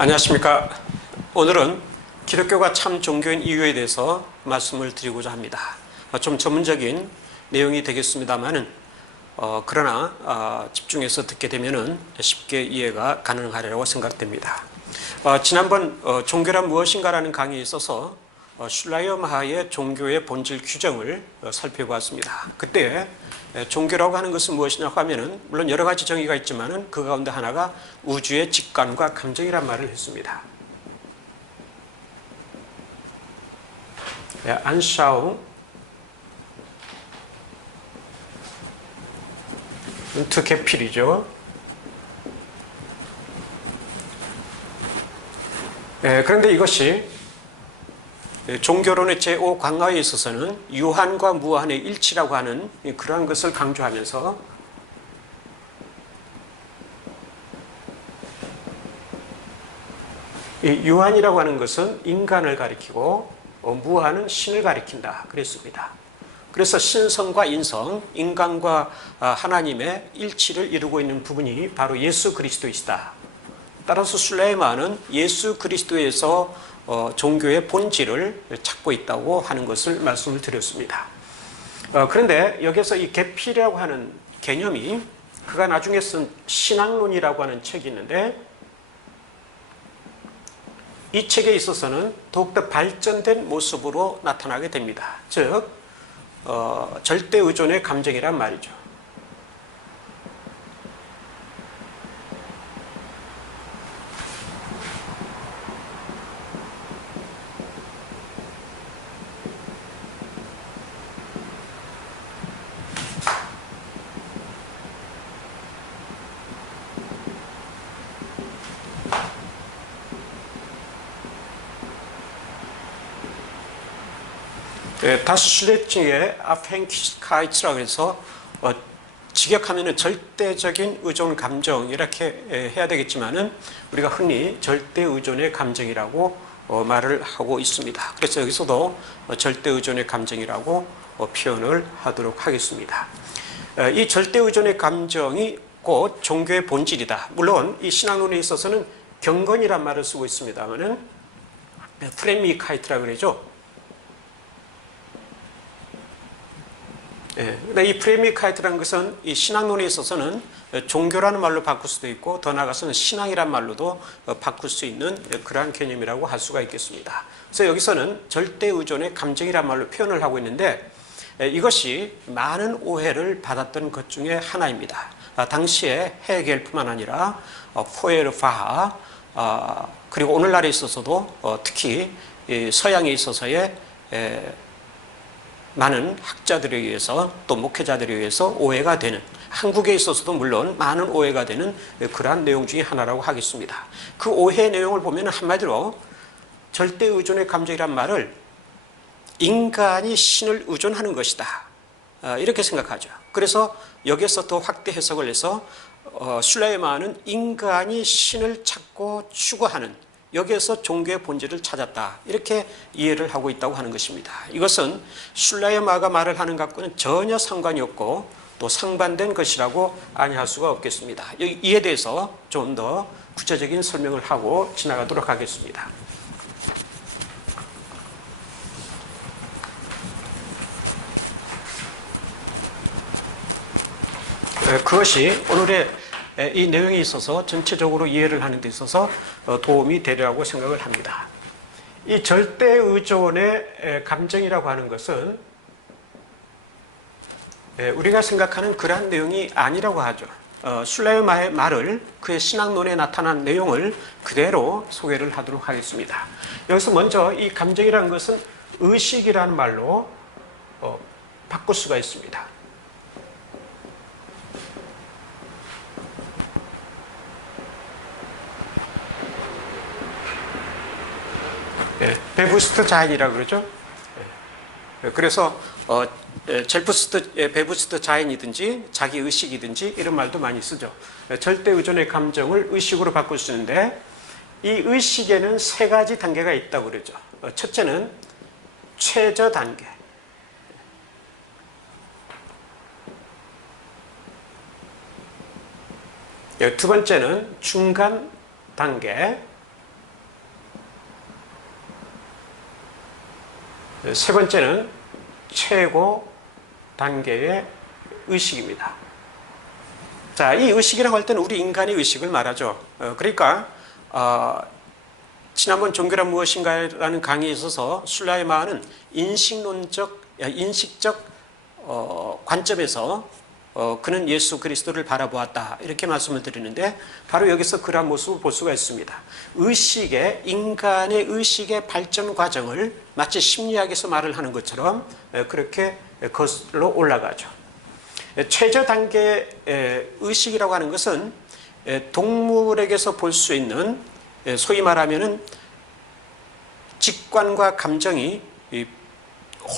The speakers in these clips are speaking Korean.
안녕하십니까. 오늘은 기독교가 참 종교인 이유에 대해서 말씀을 드리고자 합니다. 좀 전문적인 내용이 되겠습니다만은 그러나 집중해서 듣게 되면은 쉽게 이해가 가능하리라고 생각됩니다. 지난번 종교란 무엇인가라는 강의에 있어서 슐라이어마하의 종교의 본질 규정을 살펴보았습니다. 그때 종교라고 하는 것은 무엇이냐고 하면은 물론 여러 가지 정의가 있지만은 그 가운데 하나가 우주의 직관과 감정이란 말을 했습니다. Anschauung und Gefühl이죠. 그런데 이것이 종교론의 제5강화에 있어서는 유한과 무한의 일치라고 하는 그러한 것을 강조하면서 이 유한이라고 하는 것은 인간을 가리키고 무한은 신을 가리킨다 그랬습니다. 그래서 신성과 인성, 인간과 하나님의 일치를 이루고 있는 부분이 바로 예수 그리스도이시다. 따라서 슐라이마는 예수 그리스도에서 종교의 본질을 찾고 있다고 하는 것을 말씀을 드렸습니다. 그런데 여기서 이 계피라고 하는 개념이 그가 나중에 쓴 신학론이라고 하는 책이 있는데 이 책에 있어서는 더욱더 발전된 모습으로 나타나게 됩니다. 즉 절대 의존의 감정이란 말이죠. 다스 슐레칭의 아펜키스카이츠라고 해서 직역하면 절대적인 의존 감정 이렇게 해야 되겠지만은 우리가 흔히 절대 의존의 감정이라고 말을 하고 있습니다. 그래서 여기서도 절대 의존의 감정이라고 표현을 하도록 하겠습니다. 이 절대 의존의 감정이 곧 종교의 본질이다. 물론 이 신학론에 있어서는 경건이란 말을 쓰고 있습니다만은 프레미카이트라고 그러죠. 근데 이 프레미카이트라는 것은 이 신학론에 있어서는 종교라는 말로 바꿀 수도 있고 더 나아가서는 신앙이란 말로도 바꿀 수 있는 그러한 개념이라고 할 수가 있겠습니다. 그래서 여기서는 절대 의존의 감정이란 말로 표현을 하고 있는데 이것이 많은 오해를 받았던 것 중에 하나입니다. 당시에 헤겔뿐만 아니라 포에르파하 그리고 오늘날에 있어서도 특히 서양에 있어서의 많은 학자들에 의해서 또 목회자들에 의해서 오해가 되는, 한국에 있어서도 물론 많은 오해가 되는 그러한 내용 중에 하나라고 하겠습니다. 그 오해의 내용을 보면 한마디로 절대 의존의 감정이란 말을 인간이 신을 의존하는 것이다 이렇게 생각하죠. 그래서 여기서 더 확대 해석을 해서 슐라이마는 인간이 신을 찾고 추구하는, 여기에서 종교의 본질을 찾았다 이렇게 이해를 하고 있다고 하는 것입니다. 이것은 슐라이마가 말을 하는 것과는 전혀 상관이 없고 또 상반된 것이라고 아니할 수가 없겠습니다. 이에 대해서 좀 더 구체적인 설명을 하고 지나가도록 하겠습니다. 그것이 오늘의 이 내용에 있어서 전체적으로 이해를 하는 데 있어서 도움이 되리라고 생각을 합니다. 이 절대 의존의 감정이라고 하는 것은 우리가 생각하는 그러한 내용이 아니라고 하죠. 슐라이마의 말을 그의 신학론에 나타난 내용을 그대로 소개를 하도록 하겠습니다. 여기서 먼저 이 감정이라는 것은 의식이라는 말로 바꿀 수가 있습니다. 베부스트 자인이라고 그러죠. 그래서 베부스트 자인이든지 자기 의식이든지 이런 말도 많이 쓰죠. 절대 의존의 감정을 의식으로 바꿀 수 있는데 이 의식에는 세 가지 단계가 있다고 그러죠. 첫째는 최저 단계, 두 번째는 중간 단계, 세 번째는 최고 단계의 의식입니다. 자, 이 의식이라고 할 때는 우리 인간의 의식을 말하죠. 그러니까 지난번 종교란 무엇인가라는 강의에 있어서 술라이만은 인식적 관점에서 그는 예수 그리스도를 바라보았다 이렇게 말씀을 드리는데 바로 여기서 그러한 모습을 볼 수가 있습니다. 인간의 의식의 발전 과정을 마치 심리학에서 말을 하는 것처럼 그렇게 거슬러 올라가죠. 최저 단계의 의식이라고 하는 것은 동물에게서 볼 수 있는 소위 말하면은 직관과 감정이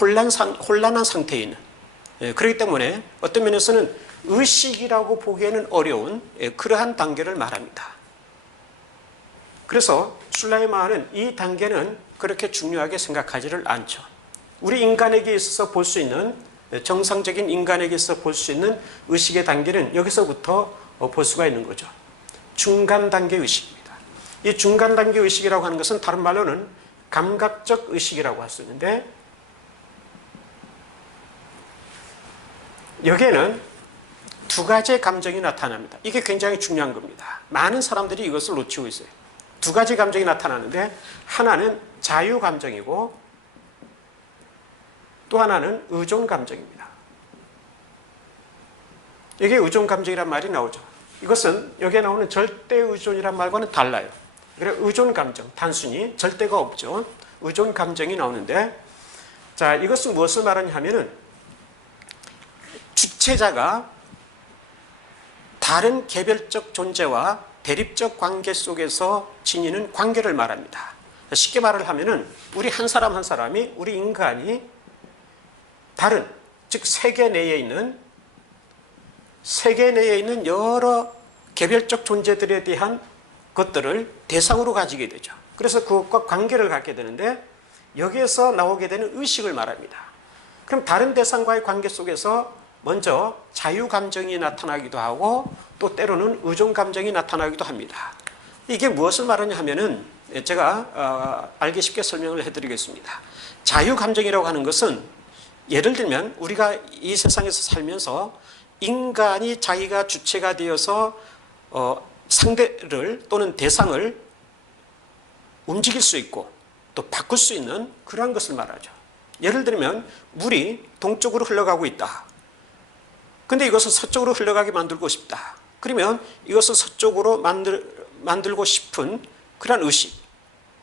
혼란한 상태에 있는, 그렇기 때문에 어떤 면에서는 의식이라고 보기에는 어려운 그러한 단계를 말합니다. 그래서 술라이만은 이 단계는 그렇게 중요하게 생각하지를 않죠. 우리 인간에게 있어서 볼 수 있는, 정상적인 인간에게 있어서 볼 수 있는 의식의 단계는 여기서부터 볼 수가 있는 거죠. 중간 단계 의식입니다. 이 중간 단계 의식이라고 하는 것은 다른 말로는 감각적 의식이라고 할 수 있는데, 여기에는 두 가지의 감정이 나타납니다. 이게 굉장히 중요한 겁니다. 많은 사람들이 이것을 놓치고 있어요. 두 가지 감정이 나타나는데 하나는 자유 감정이고 또 하나는 의존 감정입니다. 여기에 의존 감정이란 말이 나오죠. 이것은 여기에 나오는 절대 의존이란 말과는 달라요. 그래, 의존 감정, 단순히 절대가 없죠. 의존 감정이 나오는데, 자, 이것은 무엇을 말하냐 하면은 주체자가 다른 개별적 존재와 대립적 관계 속에서 지니는 관계를 말합니다. 쉽게 말을 하면은 우리 한 사람 한 사람이, 우리 인간이 다른, 즉 세계 내에 있는 여러 개별적 존재들에 대한 것들을 대상으로 가지게 되죠. 그래서 그것과 관계를 갖게 되는데, 여기에서 나오게 되는 의식을 말합니다. 그럼 다른 대상과의 관계 속에서 먼저 자유감정이 나타나기도 하고 또 때로는 의존감정이 나타나기도 합니다. 이게 무엇을 말하냐 하면은 제가 알기 쉽게 설명을 해드리겠습니다. 자유감정이라고 하는 것은 예를 들면 우리가 이 세상에서 살면서 인간이 자기가 주체가 되어서 상대를 또는 대상을 움직일 수 있고 또 바꿀 수 있는 그러한 것을 말하죠. 예를 들면 물이 동쪽으로 흘러가고 있다. 근데 이것을 서쪽으로 흘러가게 만들고 싶다. 그러면 이것을 서쪽으로 만들고 싶은 그런 의식.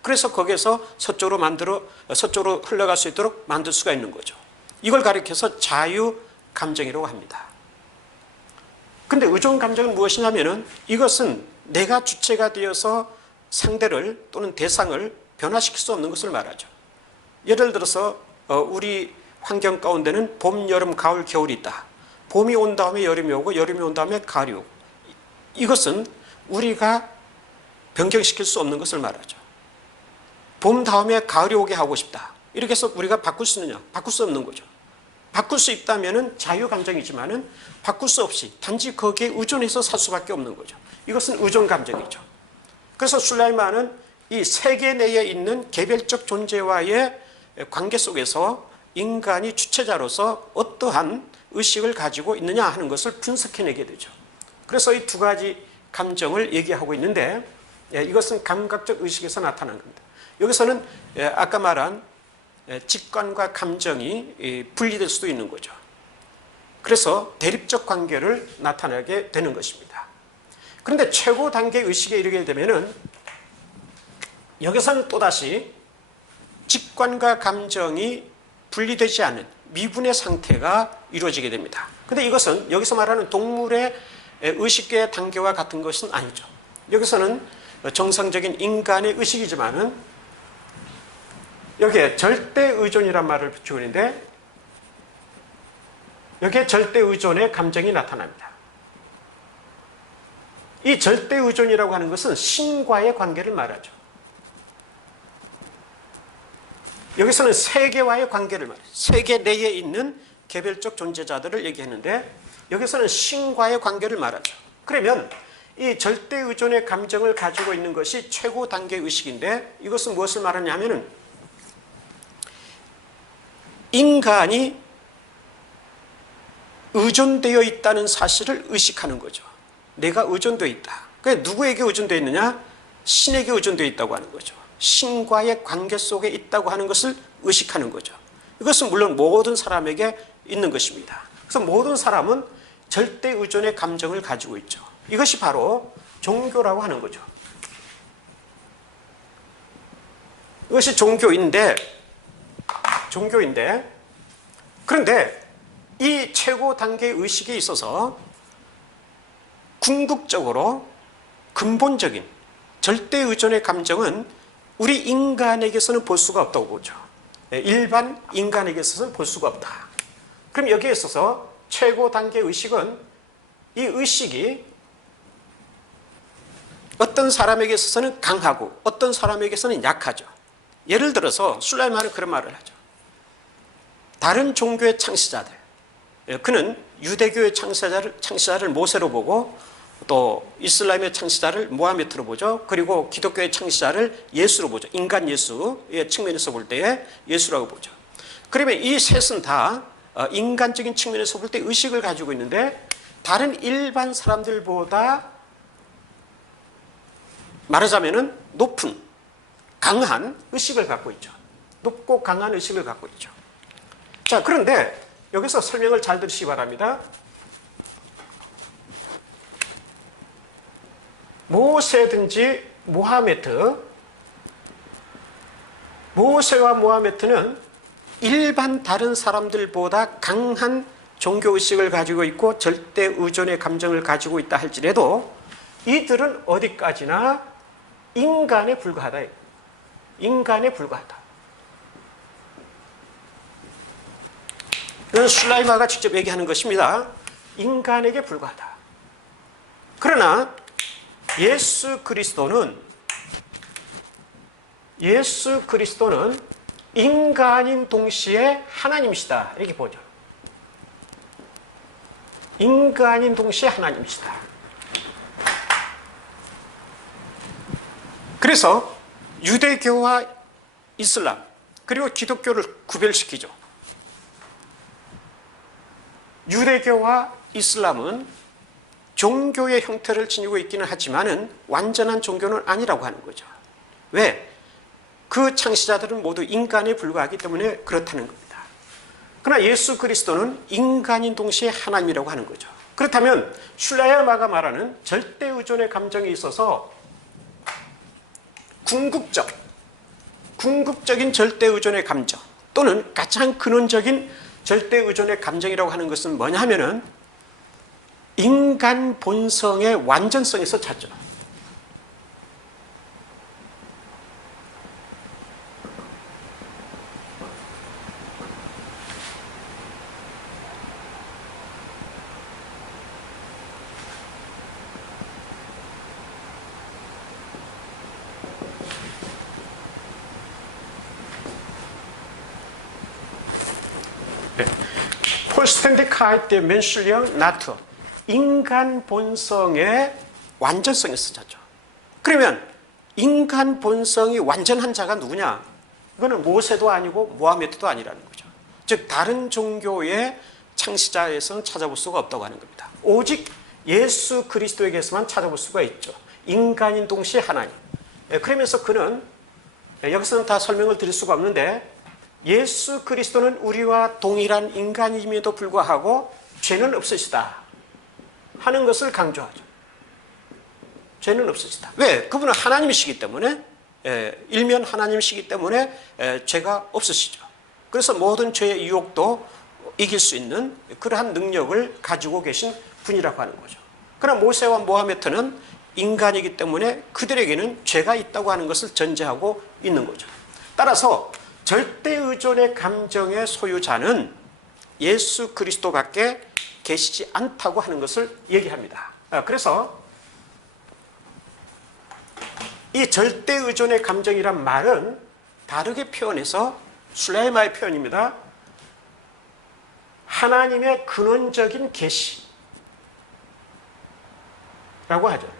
그래서 거기에서 서쪽으로 흘러갈 수 있도록 만들 수가 있는 거죠. 이걸 가리켜서 자유 감정이라고 합니다. 근데 의존 감정은 무엇이냐면은 이것은 내가 주체가 되어서 상대를 또는 대상을 변화시킬 수 없는 것을 말하죠. 예를 들어서 우리 환경 가운데는 봄, 여름, 가을, 겨울이 있다. 봄이 온 다음에 여름이 오고 여름이 온 다음에 가을이 오고, 이것은 우리가 변경시킬 수 없는 것을 말하죠. 봄 다음에 가을이 오게 하고 싶다. 이렇게 해서 우리가 바꿀 수 있느냐? 바꿀 수 없는 거죠. 바꿀 수 있다면 자유감정이지만은 바꿀 수 없이 단지 거기에 의존해서 살 수밖에 없는 거죠. 이것은 의존감정이죠. 그래서 술라이만은 이 세계 내에 있는 개별적 존재와의 관계 속에서 인간이 주체자로서 어떠한 의식을 가지고 있느냐 하는 것을 분석해내게 되죠. 그래서 이 두 가지 감정을 얘기하고 있는데, 이것은 감각적 의식에서 나타난 겁니다. 여기서는 아까 말한 직관과 감정이 분리될 수도 있는 거죠. 그래서 대립적 관계를 나타나게 되는 것입니다. 그런데 최고 단계 의식에 이르게 되면은 여기서는 또다시 직관과 감정이 분리되지 않는 미분의 상태가 이루어지게 됩니다. 그런데 이것은 여기서 말하는 동물의 의식의 단계와 같은 것은 아니죠. 여기서는 정상적인 인간의 의식이지만은 여기에 절대 의존이란 말을 붙이고 있는데, 여기에 절대 의존의 감정이 나타납니다. 이 절대 의존이라고 하는 것은 신과의 관계를 말하죠. 여기서는 세계와의 관계를 말해요. 세계 내에 있는 개별적 존재자들을 얘기했는데, 여기서는 신과의 관계를 말하죠. 그러면 이 절대 의존의 감정을 가지고 있는 것이 최고 단계 의식인데, 이것은 무엇을 말하냐면은 인간이 의존되어 있다는 사실을 의식하는 거죠. 내가 의존되어 있다. 그러니까 누구에게 의존되어 있느냐? 신에게 의존되어 있다고 하는 거죠. 신과의 관계 속에 있다고 하는 것을 의식하는 거죠. 이것은 물론 모든 사람에게 있는 것입니다. 그래서 모든 사람은 절대 의존의 감정을 가지고 있죠. 이것이 바로 종교라고 하는 거죠. 이것이 종교인데 그런데 이 최고 단계의 의식에 있어서 궁극적으로 근본적인 절대 의존의 감정은 우리 인간에게서는 볼 수가 없다고 보죠. 일반 인간에게서는 볼 수가 없다. 그럼 여기에 있어서 최고 단계의 의식은 이 의식이 어떤 사람에게 있어서는 강하고 어떤 사람에게서는 약하죠. 예를 들어서 술라이만은 그런 말을 하죠. 다른 종교의 창시자들, 그는 유대교의 창시자를 모세로 보고 또 이슬람의 창시자를 모하메트로 보죠. 그리고 기독교의 창시자를 예수로 보죠. 인간 예수의 측면에서 볼 때에 예수라고 보죠. 그러면 이 셋은 다 인간적인 측면에서 볼 때 의식을 가지고 있는데 다른 일반 사람들보다 말하자면은 높은 강한 의식을 갖고 있죠. 높고 강한 의식을 갖고 있죠. 자, 그런데 여기서 설명을 잘 들으시기 바랍니다. 모세든지 모세와 모하메트는 일반 다른 사람들보다 강한 종교의식을 가지고 있고 절대 의존의 감정을 가지고 있다 할지라도 이들은 어디까지나 인간에 불과하다. 인간에 불과하다. 이건 술라이마가 직접 얘기하는 것입니다. 인간에게 불과하다. 그러나 예수 그리스도는 인간인 동시에 하나님이시다. 이렇게 보죠. 인간인 동시에 하나님이시다. 그래서 유대교와 이슬람 그리고 기독교를 구별시키죠. 유대교와 이슬람은 종교의 형태를 지니고 있기는 하지만은 완전한 종교는 아니라고 하는 거죠. 왜? 그 창시자들은 모두 인간에 불과하기 때문에 그렇다는 겁니다. 그러나 예수 그리스도는 인간인 동시에 하나님이라고 하는 거죠. 그렇다면 슐라야마가 말하는 절대 의존의 감정에 있어서 궁극적인 절대 의존의 감정 또는 가장 근원적인 절대 의존의 감정이라고 하는 것은 뭐냐 하면은 인간 본성의 완전성에서 찾죠. 폴스텐데카이트의 맨슐리언 나투 인간 본성의 완전성에서 찾죠. 그러면 인간 본성이 완전한 자가 누구냐? 이거는 모세도 아니고 모하메트도 아니라는 거죠. 즉 다른 종교의 창시자에서는 찾아볼 수가 없다고 하는 겁니다. 오직 예수 그리스도에게서만 찾아볼 수가 있죠. 인간인 동시에 하나님. 그러면서 그는 여기서는 다 설명을 드릴 수가 없는데 예수 그리스도는 우리와 동일한 인간임에도 불구하고 죄는 없으시다 하는 것을 강조하죠. 죄는 없으시다. 왜? 그분은 하나님이시기 때문에 일면 하나님이시기 때문에 죄가 없으시죠. 그래서 모든 죄의 유혹도 이길 수 있는 그러한 능력을 가지고 계신 분이라고 하는 거죠. 그러나 모세와 모하메트는 인간이기 때문에 그들에게는 죄가 있다고 하는 것을 전제하고 있는 거죠. 따라서 절대 의존의 감정의 소유자는 예수 그리스도밖에 계시지 않다고 하는 것을 얘기합니다. 그래서 이 절대 의존의 감정이란 말은 다르게 표현해서 슐라이마의 표현입니다. 하나님의 근원적인 계시라고 하죠.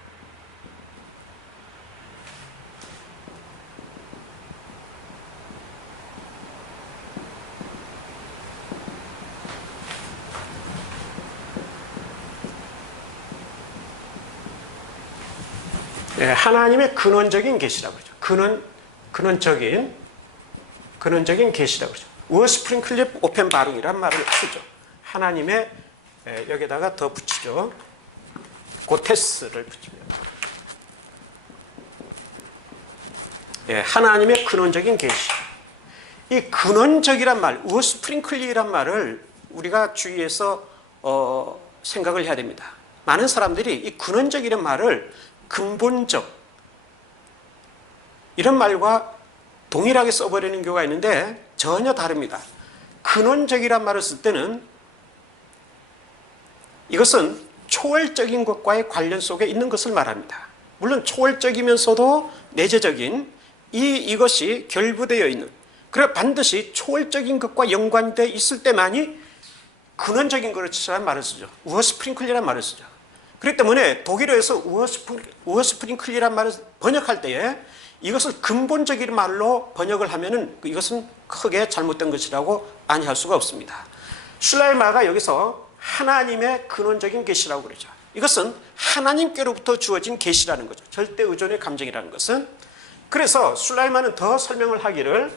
하나님의 근원적인 계시라고 그러죠. 근원적인 계시라고 그러죠. 우어스프링클립 오펜바룽이란 말을 쓰죠. 하나님의 여기다가 더 붙이죠. 고테스를 붙입니다. 하나님의 근원적인 계시. 이 근원적이란 말, 우어스프링클립이란 말을 우리가 주의해서 생각을 해야 됩니다. 많은 사람들이 이 근원적이란 말을 근본적 이런 말과 동일하게 써버리는 경우가 있는데 전혀 다릅니다. 근원적이란 말을 쓸 때는 이것은 초월적인 것과의 관련 속에 있는 것을 말합니다. 물론 초월적이면서도 내재적인 이것이 결부되어 있는, 그래 반드시 초월적인 것과 연관되어 있을 때만이 근원적인 것이라는 말을 쓰죠. 우어스프링클리라는 말을 쓰죠. 그렇기 때문에 독일어에서 우어스프링클리라는 말을 번역할 때에 이것을 근본적인 말로 번역을 하면은 이것은 크게 잘못된 것이라고 아니할 수가 없습니다. 슐라이마가 여기서 하나님의 근원적인 계시라고 그러죠. 이것은 하나님께로부터 주어진 계시라는 거죠. 절대 의존의 감정이라는 것은. 그래서 슐라이마는 더 설명을 하기를,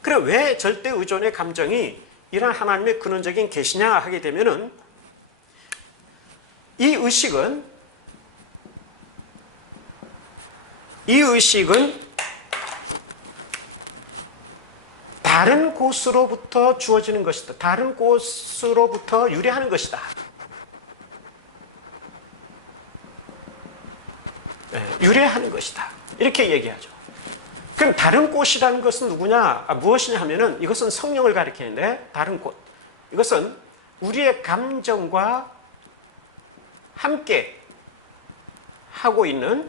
그래 왜 절대 의존의 감정이 이런 하나님의 근원적인 계시냐 하게 되면은 이 의식은 다른 곳으로부터 주어지는 것이다. 다른 곳으로부터 유래하는 것이다. 유래하는 것이다. 이렇게 얘기하죠. 그럼 다른 곳이라는 것은 누구냐? 무엇이냐 하면은 이것은 성령을 가리키는데, 다른 곳. 이것은 우리의 감정과 함께 하고 있는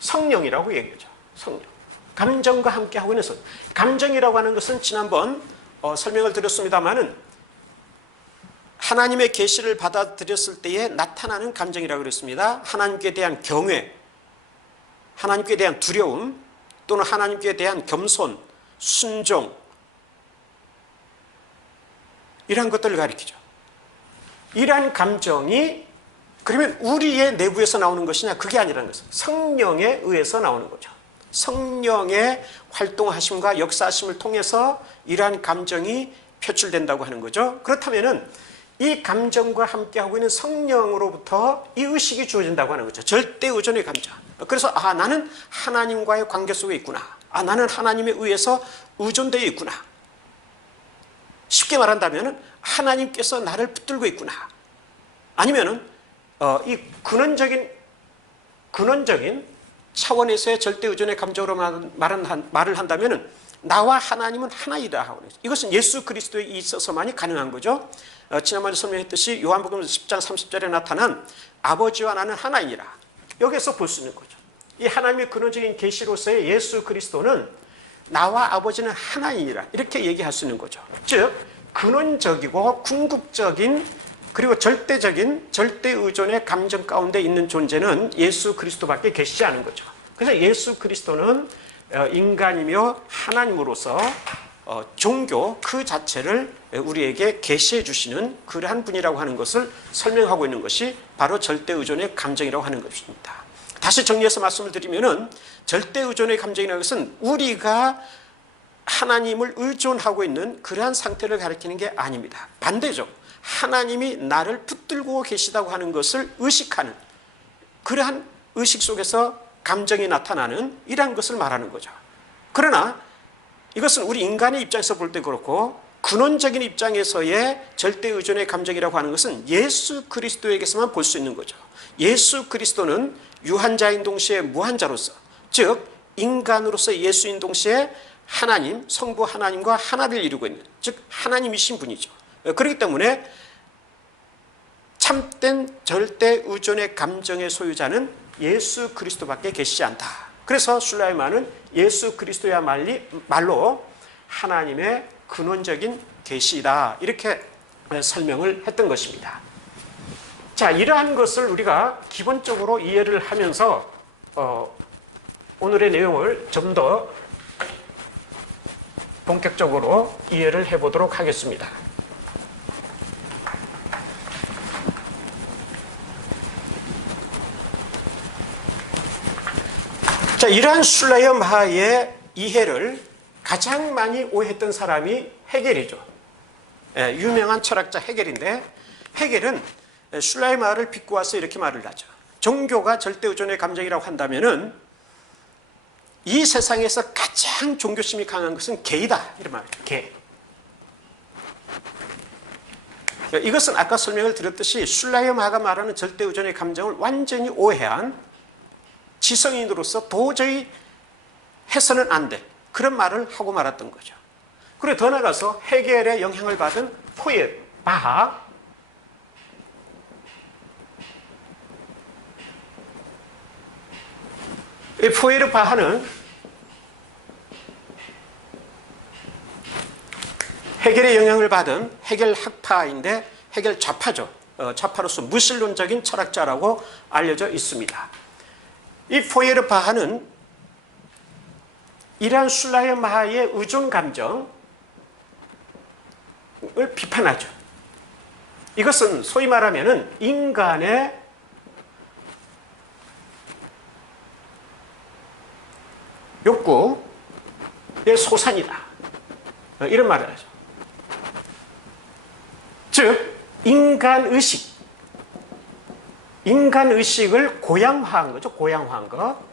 성령이라고 얘기하죠. 성령. 감정과 함께 하고 있는 성령. 감정이라고 하는 것은 지난번 설명을 드렸습니다마는 하나님의 계시를 받아들였을 때에 나타나는 감정이라고 그랬습니다. 하나님께 대한 경외, 하나님께 대한 두려움, 또는 하나님께 대한 겸손, 순종, 이러한 것들을 가리키죠. 이러한 감정이 그러면 우리의 내부에서 나오는 것이냐? 그게 아니라는 것은 성령에 의해서 나오는 거죠. 성령의 활동하심과 역사하심을 통해서 이러한 감정이 표출된다고 하는 거죠. 그렇다면은 이 감정과 함께하고 있는 성령으로부터 이 의식이 주어진다고 하는 거죠. 절대 의존의 감정. 그래서 나는 하나님과의 관계 속에 있구나. 나는 하나님에 의해서 의존되어 있구나. 쉽게 말한다면 하나님께서 나를 붙들고 있구나. 아니면은 이 근원적인 차원에서의 절대 의존의 감정으로 말을 한다면 나와 하나님은 하나이다. 이것은 예수 그리스도에 있어서만이 가능한 거죠. 지난번에 설명했듯이 요한복음 10장 30절에 나타난 아버지와 나는 하나이니라. 여기서 볼 수 있는 거죠. 이 하나님의 근원적인 계시로서의 예수 그리스도는 나와 아버지는 하나이니라. 이렇게 얘기할 수 있는 거죠. 즉 근원적이고 궁극적인 그리고 절대적인 절대 의존의 감정 가운데 있는 존재는 예수 그리스도밖에 계시지 않은 거죠. 그래서 예수 그리스도는 인간이며 하나님으로서 종교 그 자체를 우리에게 계시해 주시는 그러한 분이라고 하는 것을 설명하고 있는 것이 바로 절대 의존의 감정이라고 하는 것입니다. 다시 정리해서 말씀을 드리면은 절대 의존의 감정이라는 것은 우리가 하나님을 의존하고 있는 그러한 상태를 가리키는 게 아닙니다. 반대죠. 하나님이 나를 붙들고 계시다고 하는 것을 의식하는 그러한 의식 속에서 감정이 나타나는 이러한 것을 말하는 거죠. 그러나 이것은 우리 인간의 입장에서 볼 때 그렇고 근원적인 입장에서의 절대 의존의 감정이라고 하는 것은 예수 그리스도에게서만 볼 수 있는 거죠. 예수 그리스도는 유한자인 동시에 무한자로서, 즉 인간으로서 예수인 동시에 하나님, 성부 하나님과 하나를 이루고 있는, 즉 하나님이신 분이죠. 그렇기 때문에 참된 절대 의존의 감정의 소유자는 예수 그리스도밖에 계시지 않다. 그래서 슐라이마는 예수 그리스도야말로 하나님의 근원적인 계시다, 이렇게 설명을 했던 것입니다. 자, 이러한 것을 우리가 기본적으로 이해를 하면서 오늘의 내용을 좀 더 본격적으로 이해를 해보도록 하겠습니다. 자, 이러한 슐라이어 마하의 이해를 가장 많이 오해했던 사람이 헤겔이죠. 유명한 철학자 헤겔인데, 헤겔은 슐라이어 마하를 비꼬아서 이렇게 말을 하죠. 종교가 절대의존의 감정이라고 한다면은 이 세상에서 가장 종교심이 강한 것은 개이다, 이런 말이에요. 개. 이것은 아까 설명을 드렸듯이 슐라이어 마하가 말하는 절대의존의 감정을 완전히 오해한 지성인으로서 도저히 해서는 안 될 그런 말을 하고 말았던 거죠. 그리고 더 나아가서 헤겔의 영향을 받은 포에르바하, 이 포에르바하는 헤겔의 영향을 받은 헤겔 학파인데 헤겔 좌파죠. 좌파로서 무신론적인 철학자라고 알려져 있습니다. 이 포에르바하는 이러한 슐라이어 마하의 의존 감정을 비판하죠. 이것은 소위 말하면 인간의 욕구의 소산이다, 이런 말을 하죠. 즉 인간의식을 고양화한 거죠. 고양화한 거.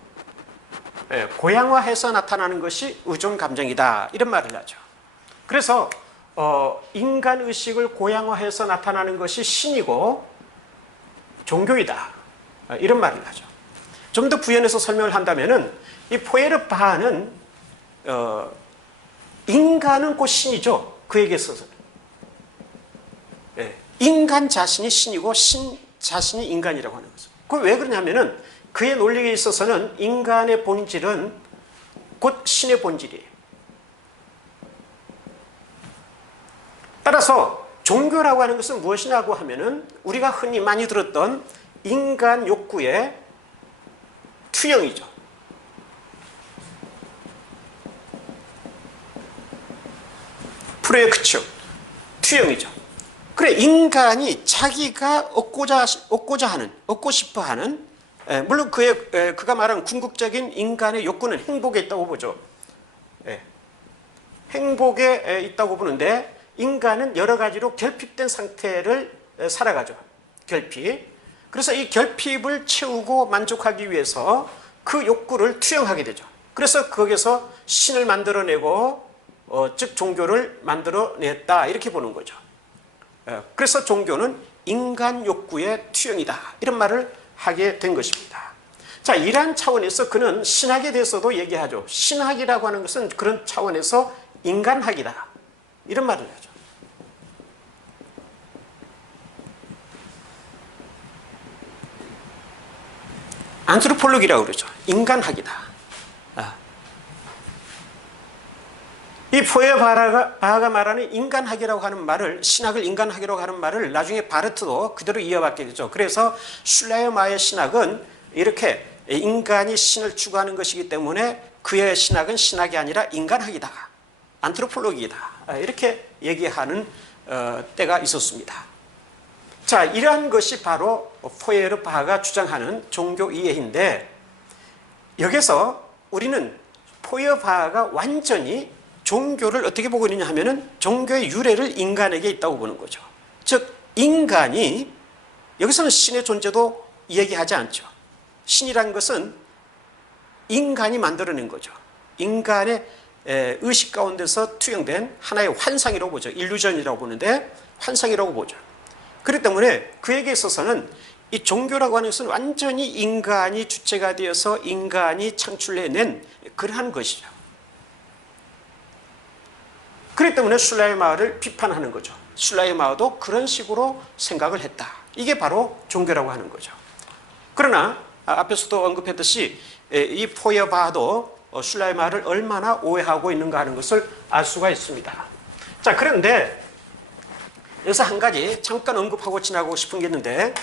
고양화해서 나타나는 것이 의존 감정이다, 이런 말을 하죠. 그래서 인간의식을 고양화해서 나타나는 것이 신이고 종교이다, 이런 말을 하죠. 좀 더 부연해서 설명을 한다면은 이 포에르바하는 인간은 곧 신이죠. 그에게 있어서는. 인간 자신이 신이고 신 자신이 인간이라고 하는 거죠. 그게 왜 그러냐면은 그의 논리에 있어서는 인간의 본질은 곧 신의 본질이에요. 따라서 종교라고 하는 것은 무엇이냐고 하면은 우리가 흔히 많이 들었던 인간 욕구의 투영이죠. 프로젝션, 투영이죠. 그래, 인간이 자기가 얻고 싶어 하는, 물론 그가 말하는 궁극적인 인간의 욕구는 행복에 있다고 보죠. 행복에 있다고 보는데, 인간은 여러 가지로 결핍된 상태를 살아가죠. 결핍. 그래서 이 결핍을 채우고 만족하기 위해서 그 욕구를 투영하게 되죠. 그래서 거기서 신을 만들어내고, 즉 종교를 만들어냈다, 이렇게 보는 거죠. 그래서 종교는 인간 욕구의 투영이다, 이런 말을 하게 된 것입니다. 자, 이러한 차원에서 그는 신학에 대해서도 얘기하죠. 신학이라고 하는 것은 그런 차원에서 인간학이다, 이런 말을 하죠. 안트로폴로기라고 그러죠. 인간학이다. 이 포에르바하가 말하는 인간학이라고 하는 말을, 신학을 인간학이라고 하는 말을 나중에 바르트도 그대로 이어받게 되죠. 그래서 슐라이어 마하의 신학은 이렇게 인간이 신을 추구하는 것이기 때문에 그의 신학은 신학이 아니라 인간학이다, 안트로폴로기이다, 이렇게 얘기하는 때가 있었습니다. 자, 이러한 것이 바로 포에르바하가 주장하는 종교 이해인데, 여기서 우리는 포에르바하가 완전히 종교를 어떻게 보고 있느냐 하면은 종교의 유래를 인간에게 있다고 보는 거죠. 즉 인간이, 여기서는 신의 존재도 얘기하지 않죠. 신이라는 것은 인간이 만들어낸 거죠. 인간의 의식 가운데서 투영된 하나의 환상이라고 보죠. 일루전이라고 보는데 환상이라고 보죠. 그렇기 때문에 그에게 있어서는 이 종교라고 하는 것은 완전히 인간이 주체가 되어서 인간이 창출해낸 그러한 것이죠. 그렇기 때문에 슐라이어 마하를 비판하는 거죠. 슐라이어 마하도 그런 식으로 생각을 했다. 이게 바로 종교라고 하는 거죠. 그러나 앞에서도 언급했듯이 이 포에르바하도 슐라이어 마하를 얼마나 오해하고 있는가 하는 것을 알 수가 있습니다. 자, 그런데 여기서 한 가지 잠깐 언급하고 지나가고 싶은 게 있는데,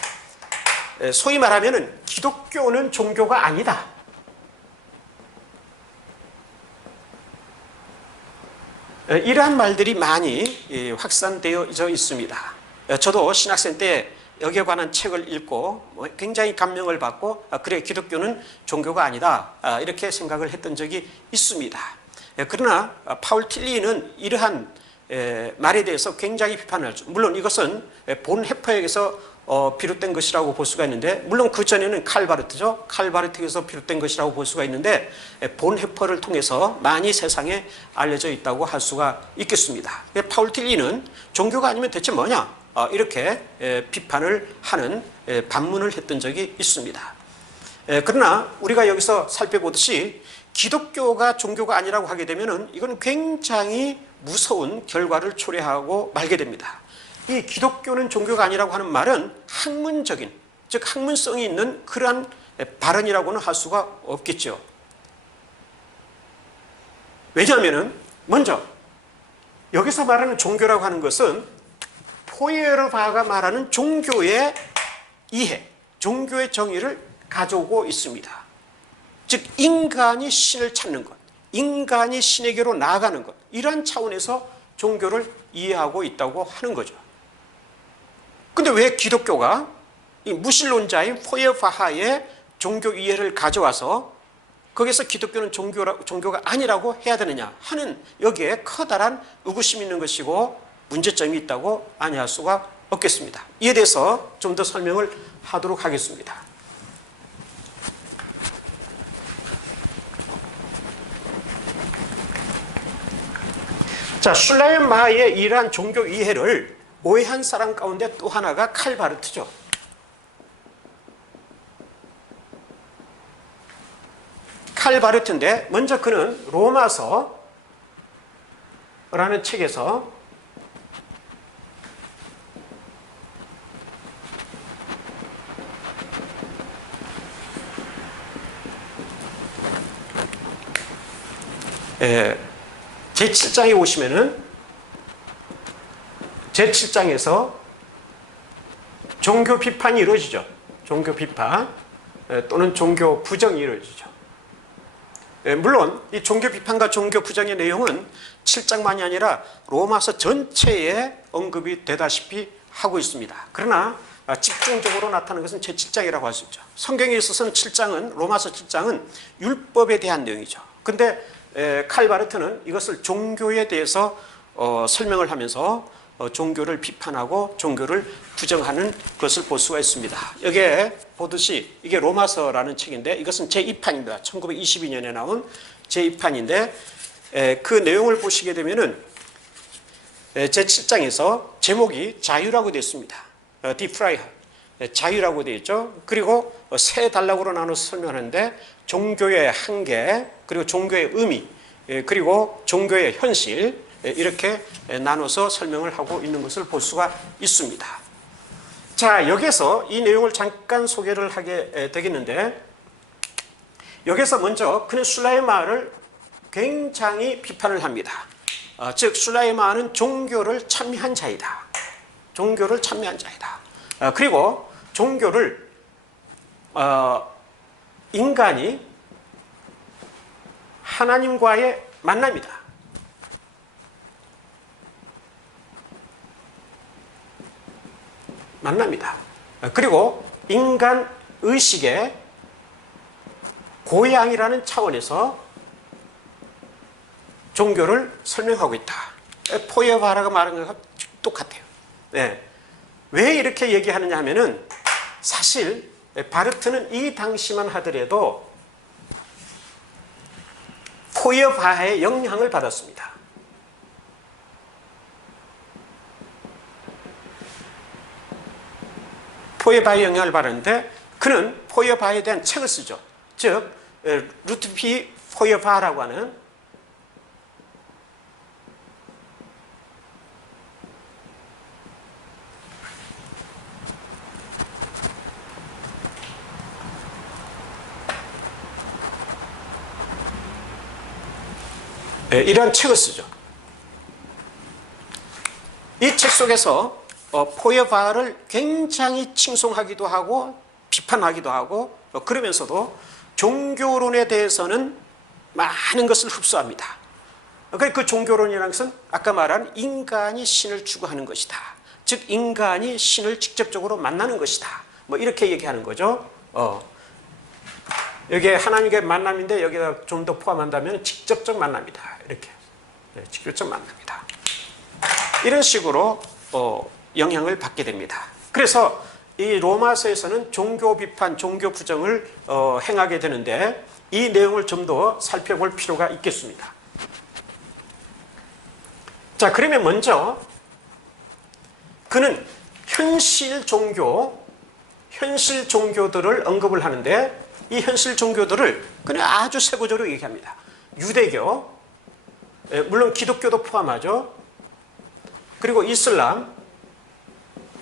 소위 말하면 기독교는 종교가 아니다, 이러한 말들이 많이 확산되어 있습니다. 저도 신학생 때 여기에 관한 책을 읽고 굉장히 감명을 받고 그래 기독교는 종교가 아니다 이렇게 생각을 했던 적이 있습니다. 그러나 파울 틸리는 이러한 말에 대해서 굉장히 비판을 하죠. 물론 이것은 본 해퍼에게서 비롯된 것이라고 볼 수가 있는데, 물론 그 전에는 칼바르트죠. 칼바르트에서 비롯된 것이라고 볼 수가 있는데 본 해퍼를 통해서 많이 세상에 알려져 있다고 할 수가 있겠습니다. 파울 틸리는 종교가 아니면 대체 뭐냐 이렇게 비판을 하는 반문을 했던 적이 있습니다. 그러나 우리가 여기서 살펴보듯이 기독교가 종교가 아니라고 하게 되면 이건 굉장히 무서운 결과를 초래하고 말게 됩니다. 이 기독교는 종교가 아니라고 하는 말은 학문적인, 즉 학문성이 있는 그러한 발언이라고는 할 수가 없겠죠. 왜냐하면 먼저 여기서 말하는 종교라고 하는 것은 포이에르바가 말하는 종교의 이해, 종교의 정의를 가져오고 있습니다. 즉 인간이 신을 찾는 것, 인간이 신에게로 나아가는 것, 이러한 차원에서 종교를 이해하고 있다고 하는 거죠. 근데 왜 기독교가 이 무신론자인 포이에르바의 종교 이해를 가져와서 거기서 기독교는 종교가 아니라고 해야 되느냐 하는 여기에 커다란 의구심이 있는 것이고 문제점이 있다고 아니할 수가 없겠습니다. 이에 대해서 좀 더 설명을 하도록 하겠습니다. 자, 슐라이마의 이러한 종교 이해를 오해한 사람 가운데 또 하나가 칼바르트죠. 칼바르트인데 먼저 그는 로마서라는 책에서 제7장에 오시면은 제7장에서 종교 비판이 이루어지죠. 종교 비판 또는 종교 부정이 이루어지죠. 물론 이 종교 비판과 종교 부정의 내용은 7장만이 아니라 로마서 전체에 언급이 되다시피 하고 있습니다. 그러나 집중적으로 나타나는 것은 제7장이라고 할 수 있죠. 성경에 있어서는 7장은 로마서 7장은 율법에 대한 내용이죠. 근데 칼바르트는 이것을 종교에 대해서 설명을 하면서 종교를 비판하고 종교를 부정하는 것을 볼 수가 있습니다. 여기에 보듯이 이게 로마서라는 책인데 이것은 제2판입니다. 1922년에 나온 제2판인데 그 내용을 보시게 되면은 제7장에서 제목이 자유라고 되어 있습니다. 디프라이하, 자유라고 되어 있죠. 그리고 세 단락으로 나눠서 설명하는데 종교의 한계, 그리고 종교의 의미, 그리고 종교의 현실, 이렇게 나눠서 설명을 하고 있는 것을 볼 수가 있습니다. 자, 여기서 이 내용을 잠깐 소개를 하게 되겠는데, 여기서 먼저 그는 슐라이마를 굉장히 비판을 합니다. 즉 슐라이마는 종교를 찬미한 자이다. 종교를 찬미한 자이다. 그리고 종교를 인간이 하나님과의 만남이다. 만납니다. 그리고 인간 의식의 고양이라는 차원에서 종교를 설명하고 있다. 포이에르바가 말한 것과 똑같아요. 네. 왜 이렇게 얘기하느냐 하면은 사실 바르트는 이 당시만 하더라도 포이에르바의 영향을 받았습니다. 포이에르바의 영향을 받았는데 그는 포이에르바에 대한 책을 쓰죠. 즉 루트피 포이에르바라고 하는 이런 책을 쓰죠. 이 책 속에서 포이에르바를 굉장히 칭송하기도 하고 비판하기도 하고 그러면서도 종교론에 대해서는 많은 것을 흡수합니다. 그 종교론이라는 것은 아까 말한 인간이 신을 추구하는 것이다. 즉 인간이 신을 직접적으로 만나는 것이다. 뭐 이렇게 얘기하는 거죠. 여기에 하나님과의 만남인데 여기다 좀 더 포함한다면 직접적 만남이다. 이렇게 직접적 만남이다. 이런 식으로 영향을 받게 됩니다. 그래서 이 로마서에서는 종교 비판, 종교 부정을 행하게 되는데 이 내용을 좀 더 살펴볼 필요가 있겠습니다. 자, 그러면 먼저 그는 현실 종교들을 언급을 하는데 이 현실 종교들을 그는 아주 세부적으로 얘기합니다. 유대교, 물론 기독교도 포함하죠. 그리고 이슬람,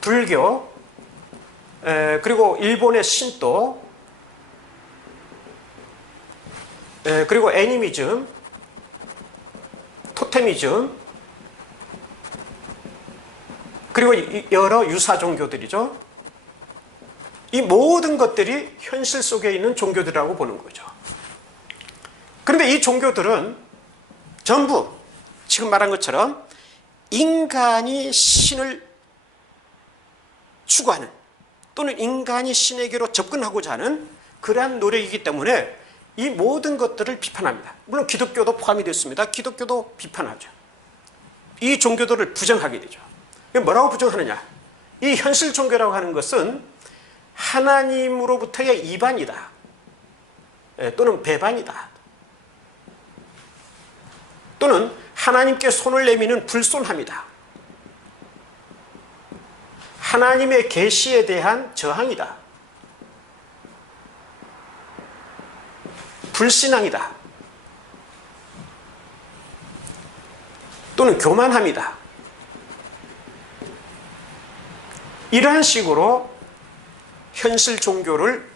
불교, 그리고 일본의 신도, 그리고 애니미즘, 토테미즘, 그리고 여러 유사 종교들이죠. 이 모든 것들이 현실 속에 있는 종교들이라고 보는 거죠. 그런데 이 종교들은 전부 지금 말한 것처럼 인간이 신을 추구하는 또는 인간이 신에게로 접근하고자 하는 그러한 노력이기 때문에 이 모든 것들을 비판합니다. 물론 기독교도 포함이 됐습니다. 기독교도 비판하죠. 이 종교들을 부정하게 되죠. 뭐라고 부정하느냐? 이 현실 종교라고 하는 것은 하나님으로부터의 이반이다. 또는 배반이다. 또는 하나님께 손을 내미는 불손함이다. 하나님의 계시에 대한 저항이다. 불신앙이다. 또는 교만함이다. 이러한 식으로 현실 종교를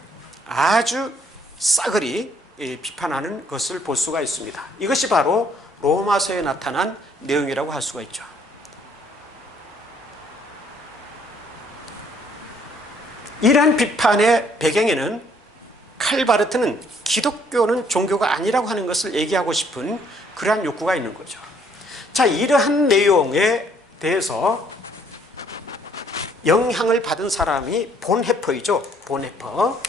아주 싸그리 비판하는 것을 볼 수가 있습니다. 이것이 바로 로마서에 나타난 내용이라고 할 수가 있죠. 이러한 비판의 배경에는 칼바르트는 기독교는 종교가 아니라고 하는 것을 얘기하고 싶은 그러한 욕구가 있는 거죠. 자, 이러한 내용에 대해서 영향을 받은 사람이 본헤퍼이죠. 본헤퍼.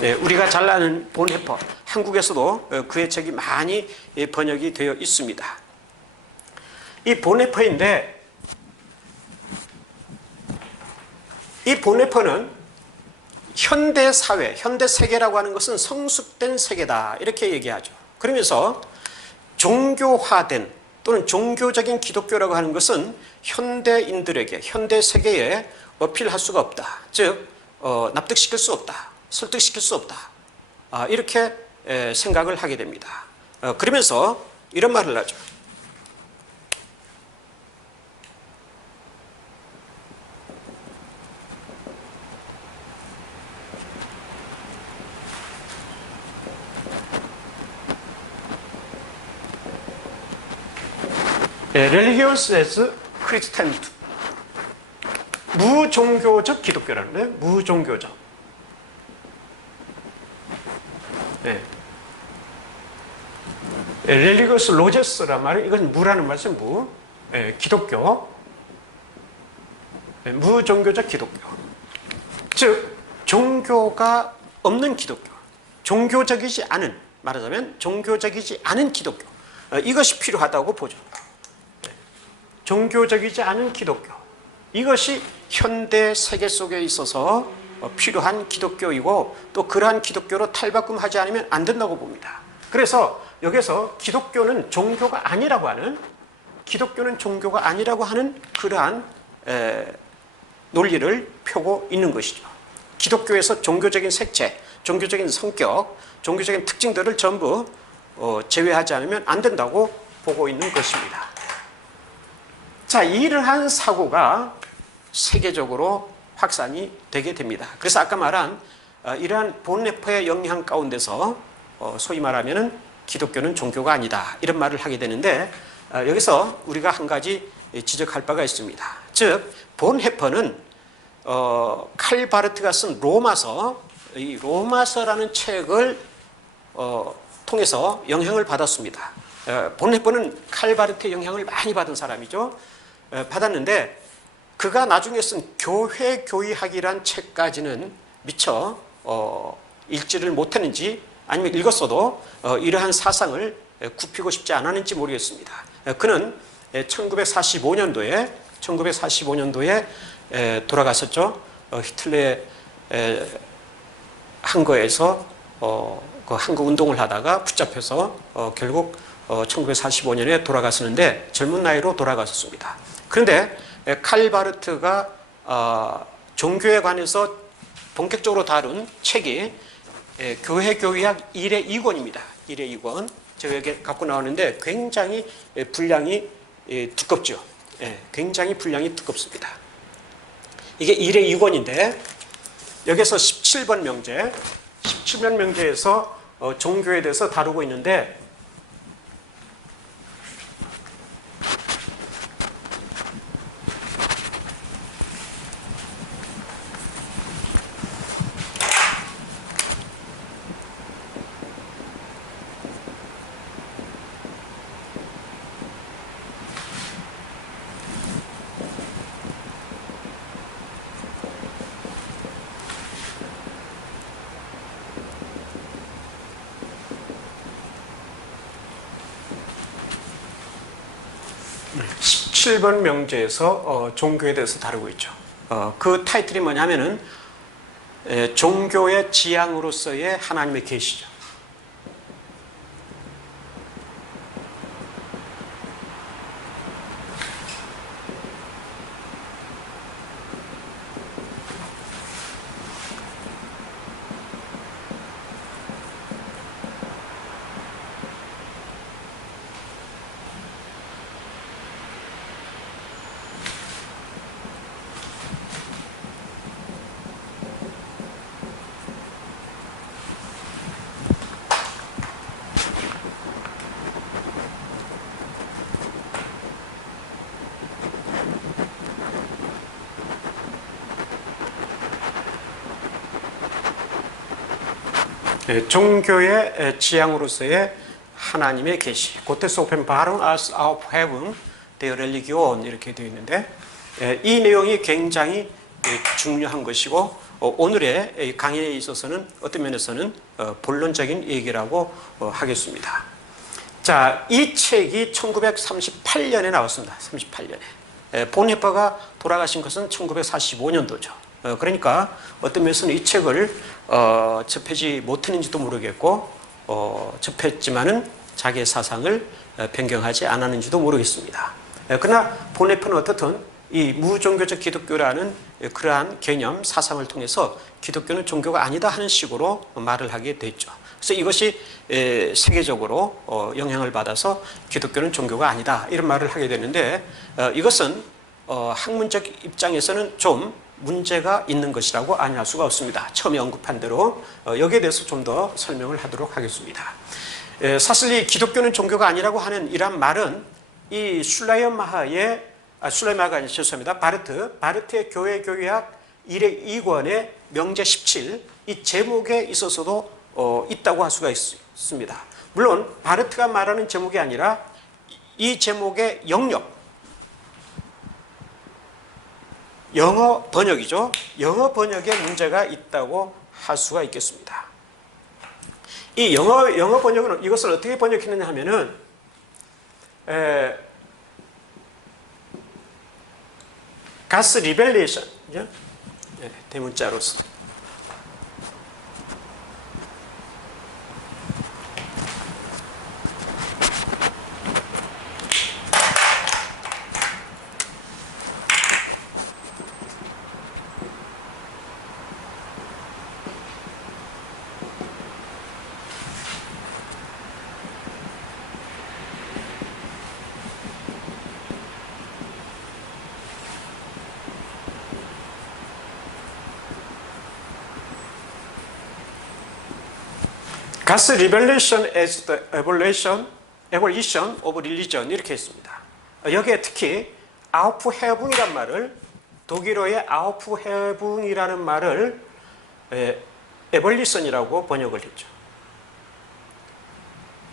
네, 우리가 잘 아는 본헤퍼. 한국에서도 그의 책이 많이 번역이 되어 있습니다. 이 본헤퍼인데 이 본헤퍼는 현대 사회, 현대 세계라고 하는 것은 성숙된 세계다 이렇게 얘기하죠. 그러면서 종교화된 또는 종교적인 기독교라고 하는 것은 현대인들에게, 현대 세계에 어필할 수가 없다. 즉 납득시킬 수 없다. 설득시킬 수 없다. 이렇게 생각을 하게 됩니다. 그러면서 이런 말을 하죠. Religious as Christianity. 무종교적 기독교라는데 무종교적. 네. Religious Loges란 말은 이건 무라는 말씀 무. 기독교. 무종교적 기독교. 즉 종교가 없는 기독교. 종교적이지 않은, 말하자면 종교적이지 않은 기독교. 이것이 필요하다고 보죠. 종교적이지 않은 기독교. 이것이 현대 세계 속에 있어서 필요한 기독교이고 또 그러한 기독교로 탈바꿈하지 않으면 안 된다고 봅니다. 그래서 여기서 기독교는 종교가 아니라고 하는 그러한 논리를 펴고 있는 것이죠. 기독교에서 종교적인 색채, 종교적인 성격, 종교적인 특징들을 전부 제외하지 않으면 안 된다고 보고 있는 것입니다. 자, 이러한 사고가 세계적으로 확산이 되게 됩니다. 그래서 아까 말한 이러한 본헤퍼의 영향 가운데서 소위 말하면 기독교는 종교가 아니다 이런 말을 하게 되는데 여기서 우리가 한 가지 지적할 바가 있습니다. 즉 본헤퍼는 칼바르트가 쓴 로마서, 이 로마서라는 책을 통해서 영향을 받았습니다. 본헤퍼는 칼바르트의 영향을 많이 받은 사람이죠. 받았는데 그가 나중에 쓴 교회 교의학이란 책까지는 미처 읽지를 못했는지 아니면 읽었어도 이러한 사상을 굽히고 싶지 않았는지 모르겠습니다. 그는 1945년도에 돌아가셨죠. 히틀러의 항거에서 그 항거 운동을 하다가 붙잡혀서 결국 1945년에 돌아가셨는데 젊은 나이로 돌아가셨습니다. 그런데 칼바르트가 종교에 관해서 본격적으로 다룬 책이 교회 교의학 1의 2권입니다. 1의 2권. 제가 여기 갖고 나오는데 굉장히 분량이 두껍죠. 굉장히 분량이 두껍습니다. 이게 1의 2권인데 여기서 17번 명제에서 종교에 대해서 다루고 있는데 (17번) 명제에서 종교에 대해서 다루고 있죠. 그 타이틀이 뭐냐면은 종교의 지향으로서의 하나님의 계시죠. 종교의 지향으로서의 하나님의 계시. Gottes Offenbarung als auf Heaven der Religion 이렇게 되어 있는데 이 내용이 굉장히 중요한 것이고 오늘의 강의에 있어서는 어떤 면에서는 본론적인 얘기라고 하겠습니다. 자, 이 책이 1938년에 나왔습니다. 38년에. 본헤퍼가 돌아가신 것은 1945년도죠. 그러니까 어떤 면에서는 이 책을 접하지 못했는지도 모르겠고 접했지만은 자기의 사상을 변경하지 않았는지도 모르겠습니다. 그러나 본헤퍼는 어떻든 이 무종교적 기독교라는 그러한 개념 사상을 통해서 기독교는 종교가 아니다 하는 식으로 말을 하게 됐죠. 그래서 이것이 세계적으로 영향을 받아서 기독교는 종교가 아니다 이런 말을 하게 되는데 이것은 학문적 입장에서는 좀 문제가 있는 것이라고 아니할 수가 없습니다. 처음에 언급한 대로 여기에 대해서 좀 더 설명을 하도록 하겠습니다. 사실 이 기독교는 종교가 아니라고 하는 이런 말은 이 슐라이마하가 아니 죄송합니다. 바르트의 교회 교의학 1의 2권의 명제 17 이 제목에 있어서도 있다고 할 수가 있습니다. 물론 바르트가 말하는 제목이 아니라 이 제목의 영역 영어 번역이죠. 영어 번역에 문제가 있다고 할 수가 있겠습니다. 이 영어 번역은 이것을 어떻게 번역했느냐 하면은 가스 리벨레이션 대문자로서 God's revelation as the evolution of religion 이렇게 했습니다. 여기에 특히 아우프헤붕이란 말을 독일어의 아우프헤붕이라는 말을 에볼리션이라고 번역을 했죠.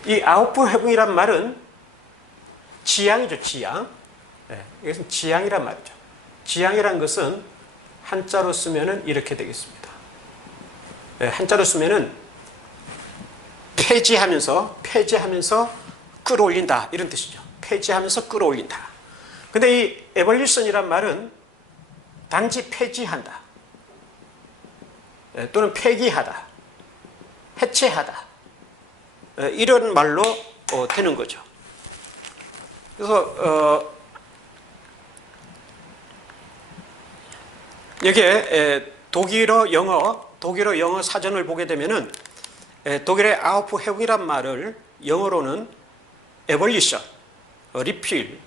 이 아웃프 해붕이란 말은 지향이죠, 지향. 이것은 지향이란 말이죠. 지향이란 것은 한자로 쓰면은 이렇게 되겠습니다. 한자로 쓰면은 폐지하면서 끌어올린다, 이런 뜻이죠. 폐지하면서 끌어올린다. 근데 이 에볼루션이란 말은 단지 폐지한다, 또는 폐기하다, 해체하다, 이런 말로 되는 거죠. 그래서 여기에 독일어 영어 사전을 보게 되면은 독일의 아우프 해붕이란 말을 영어로는 에볼루션, 리필,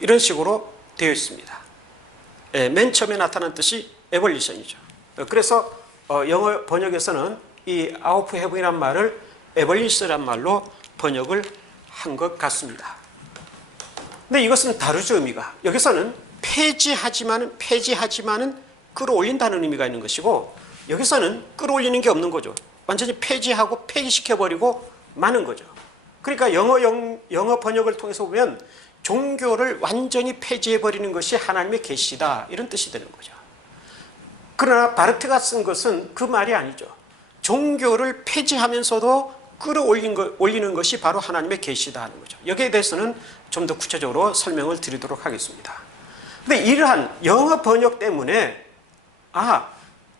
이런 식으로 되어 있습니다. 맨 처음에 나타난 뜻이 에볼루션이죠. 그래서 영어 번역에서는 이 아우프 해붕이란 말을 에볼루션이란 말로 번역을 한 것 같습니다. 근데 이것은 다르죠, 의미가. 여기서는 폐지하지만은 끌어올린다는 의미가 있는 것이고, 여기서는 끌어올리는 게 없는 거죠. 완전히 폐지하고 폐기시켜버리고 마는 거죠. 그러니까 영어 번역을 통해서 보면 종교를 완전히 폐지해버리는 것이 하나님의 계시다, 이런 뜻이 되는 거죠. 그러나 바르트가 쓴 것은 그 말이 아니죠. 종교를 폐지하면서도 끌어올리는 것이 바로 하나님의 계시다 하는 거죠. 여기에 대해서는 좀 더 구체적으로 설명을 드리도록 하겠습니다. 근데 이러한 영어 번역 때문에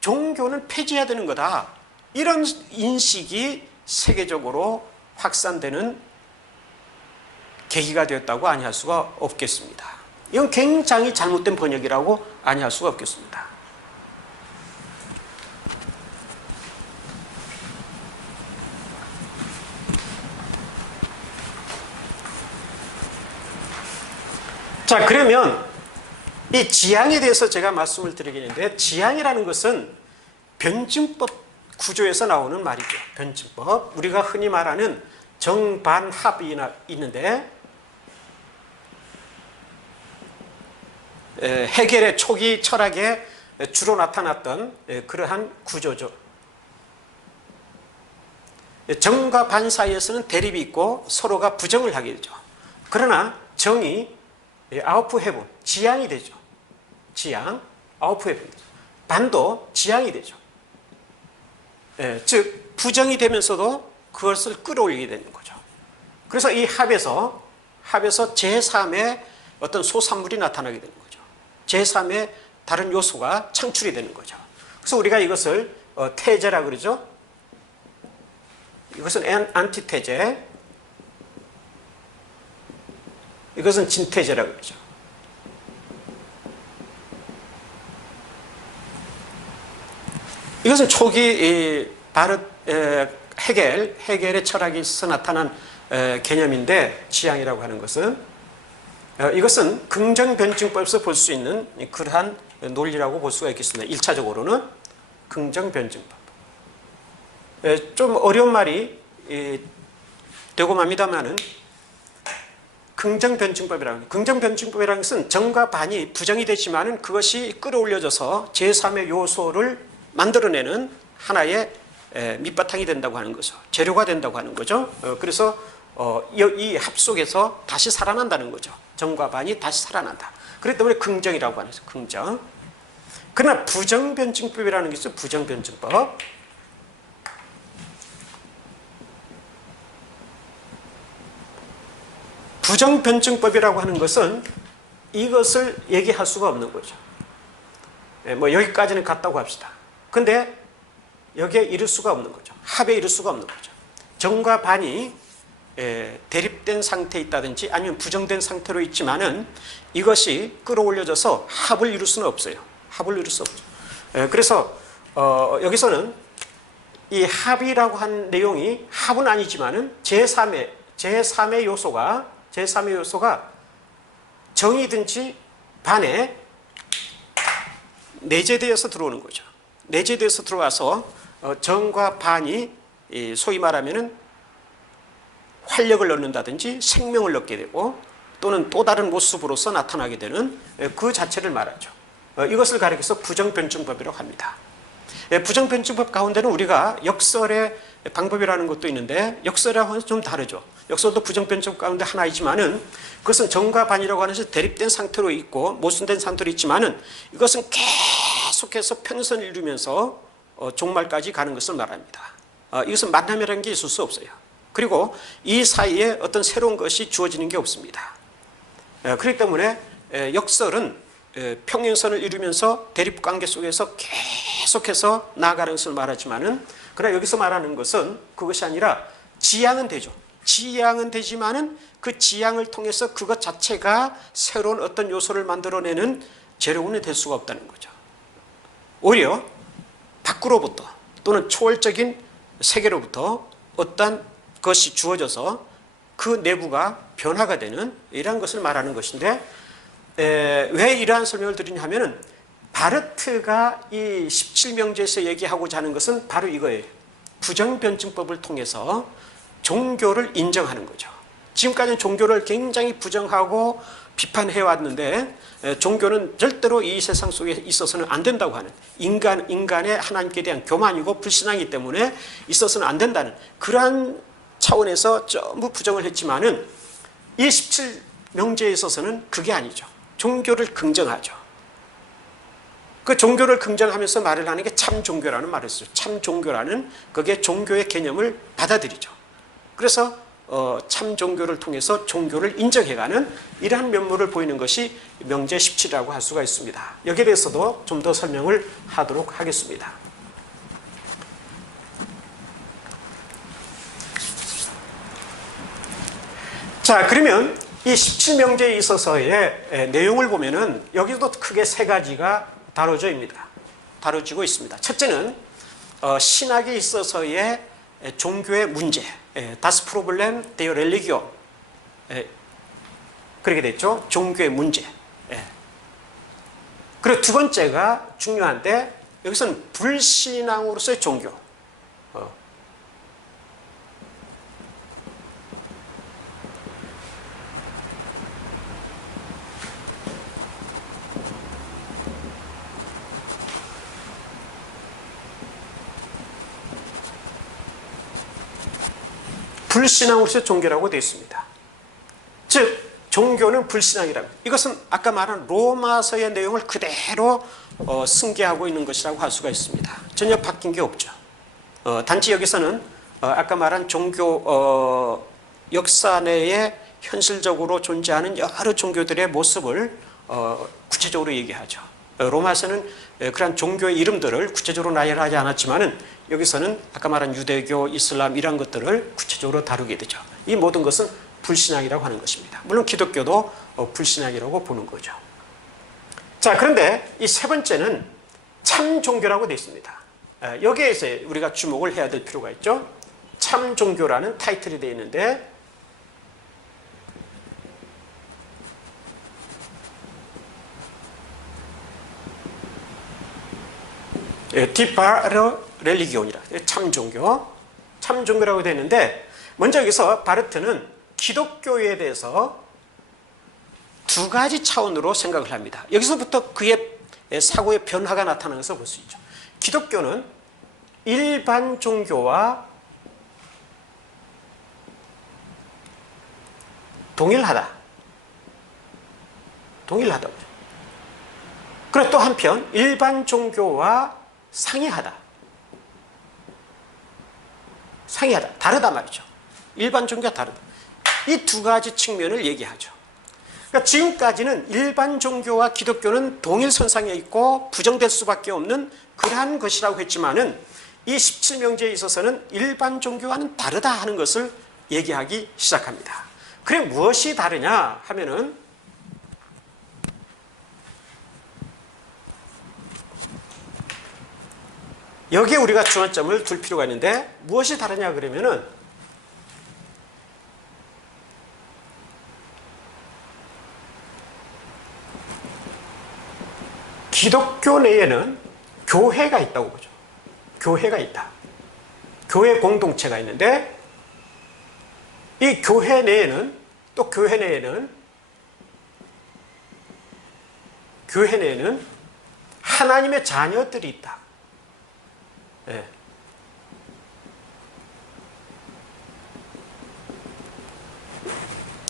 종교는 폐지해야 되는 거다, 이런 인식이 세계적으로 확산되는 계기가 되었다고 아니할 수가 없겠습니다. 이건 굉장히 잘못된 번역이라고 아니할 수가 없겠습니다. 자, 그러면 이 지향에 대해서 제가 말씀을 드리겠는데, 지향이라는 것은 변증법 구조에서 나오는 말이죠. 변증법. 우리가 흔히 말하는 정반합이 있는데, 헤겔의 초기 철학에 주로 나타났던 그러한 구조죠. 정과 반 사이에서는 대립이 있고 서로가 부정을 하게 되죠. 그러나 정이 아우프 해븐, 지향이 되죠. 지향, 아우프 해븐. 반도 지향이 되죠. 즉 부정이 되면서도 그것을 끌어올리게 되는 거죠. 그래서 이 합에서 제3의 어떤 소산물이 나타나게 되는 거죠. 제3의 다른 요소가 창출이 되는 거죠. 그래서 우리가 이것을 태제라 그러죠. 이것은 안티태제, 이것은 진태제라고 그러죠. 이것은 초기 헤겔의 철학에서 나타난 개념인데, 지향이라고 하는 것은 이것은 긍정변증법에서 볼 수 있는 그러한 논리라고 볼 수가 있겠습니다. 1차적으로는 긍정변증법. 좀 어려운 말이 되고 맙니다만은, 긍정변증법이라는 것은 정과 반이 부정이 되지만은 그것이 끌어올려져서 제3의 요소를 만들어내는 하나의 밑바탕이 된다고 하는 거죠. 재료가 된다고 하는 거죠. 그래서 이 합 속에서 다시 살아난다는 거죠. 정과 반이 다시 살아난다. 그렇기 때문에 긍정이라고 하는 거죠. 긍정. 그러나 부정변증법이라는 게 있어요. 부정변증법. 부정변증법이라고 하는 것은 이것을 얘기할 수가 없는 거죠. 뭐 여기까지는 갔다고 합시다. 근데 여기에 이를 수가 없는 거죠. 합에 이를 수가 없는 거죠. 정과 반이 대립된 상태에 있다든지 아니면 부정된 상태로 있지만은 이것이 끌어올려져서 합을 이룰 수는 없어요. 합을 이룰 수 없죠. 그래서 여기서는 이 합이라고 한 내용이 합은 아니지만은 제3의 요소가 정이든지 반에 내재되어서 들어오는 거죠. 내재되어서 들어와서 정과 반이 소위 말하면은 활력을 얻는다든지 생명을 얻게 되고, 또는 또 다른 모습으로서 나타나게 되는 그 자체를 말하죠. 이것을 가리켜서 부정변증법이라고 합니다. 부정변증법 가운데는 우리가 역설의 방법이라는 것도 있는데 역설하고는 좀 다르죠. 역설도 부정변칙 가운데 하나이지만은 그것은 정과 반이라고 하는 것이 대립된 상태로 있고 모순된 상태로 있지만은 이것은 계속해서 편선을 이루면서 종말까지 가는 것을 말합니다. 이것은 만남이라는 게 있을 수 없어요. 그리고 이 사이에 어떤 새로운 것이 주어지는 게 없습니다. 그렇기 때문에 역설은 평행선을 이루면서 대립관계 속에서 계속해서 나아가는 것을 말하지만은 그러나 여기서 말하는 것은 그것이 아니라 지향은 되죠. 지향은 되지만은 그 지향을 통해서 그것 자체가 새로운 어떤 요소를 만들어내는 재료는 될 수가 없다는 거죠. 오히려 밖으로부터 또는 초월적인 세계로부터 어떤 것이 주어져서 그 내부가 변화가 되는 이러한 것을 말하는 것인데 왜 이러한 설명을 드리냐 하면은 바르트가 이 17명제에서 얘기하고자 하는 것은 바로 이거예요. 부정변증법을 통해서 종교를 인정하는 거죠. 지금까지는 종교를 굉장히 부정하고 비판해 왔는데 종교는 절대로 이 세상 속에 있어서는 안 된다고 하는 인간의 하나님께 대한 교만이고 불신앙이기 때문에 있어서는 안 된다는 그러한 차원에서 전부 부정을 했지만은 이 17명제에 있어서는 그게 아니죠. 종교를 긍정하죠. 그 종교를 긍정하면서 말을 하는 게 참 종교라는 말을 써요. 참 종교라는 그게 종교의 개념을 받아들이죠. 그래서 참 종교를 통해서 종교를 인정해가는 이러한 면모를 보이는 것이 명제 17이라고 할 수가 있습니다. 여기에 대해서도 좀 더 설명을 하도록 하겠습니다. 자, 그러면 이 17명제에 있어서의 내용을 보면은 여기도 크게 세 가지가 다뤄지고 있습니다. 첫째는 신학에 있어서의 종교의 문제, Das Problem der Religion, 그렇게 됐죠. 종교의 문제. 그리고 두 번째가 중요한데 여기서는 불신앙으로서의 종교. 불신앙으로서의 종교라고 되어 있습니다. 즉 종교는 불신앙이라고. 이것은 아까 말한 로마서의 내용을 그대로 승계하고 있는 것이라고 할 수가 있습니다. 전혀 바뀐 게 없죠. 단지 여기서는 아까 말한 종교 역사 내에 현실적으로 존재하는 여러 종교들의 모습을 구체적으로 얘기하죠. 로마서는 그런 종교의 이름들을 구체적으로 나열하지 않았지만은 여기서는 아까 말한 유대교, 이슬람 이런 것들을 구체적으로 다루게 되죠. 이 모든 것은 불신앙이라고 하는 것입니다. 물론 기독교도 불신앙이라고 보는 거죠. 자, 그런데 이 세 번째는 참 종교라고 되어 있습니다. 여기에서 우리가 주목을 해야 될 필요가 있죠. 참 종교라는 타이틀이 되어 있는데 디파르 렐리기온이라 참 종교라고 되어 있는데 먼저 여기서 바르트는 기독교에 대해서 두 가지 차원으로 생각을 합니다. 여기서부터 그의 사고의 변화가 나타나는 것을 볼 수 있죠. 기독교는 일반 종교와 동일하다. 그리고 또 한편 일반 종교와 상이하다. 다르다 말이죠. 일반 종교와 다르다. 이 두 가지 측면을 얘기하죠. 그러니까 지금까지는 일반 종교와 기독교는 동일선상에 있고 부정될 수밖에 없는 그러한 것이라고 했지만은 이 17명제에 있어서는 일반 종교와는 다르다 하는 것을 얘기하기 시작합니다. 그래 무엇이 다르냐 하면은 여기에 우리가 중요점을 둘 필요가 있는데 무엇이 다르냐 그러면은 기독교 내에는 교회가 있다고 보죠. 교회가 있다. 교회 공동체가 있는데 이 교회 내에는 하나님의 자녀들이 있다.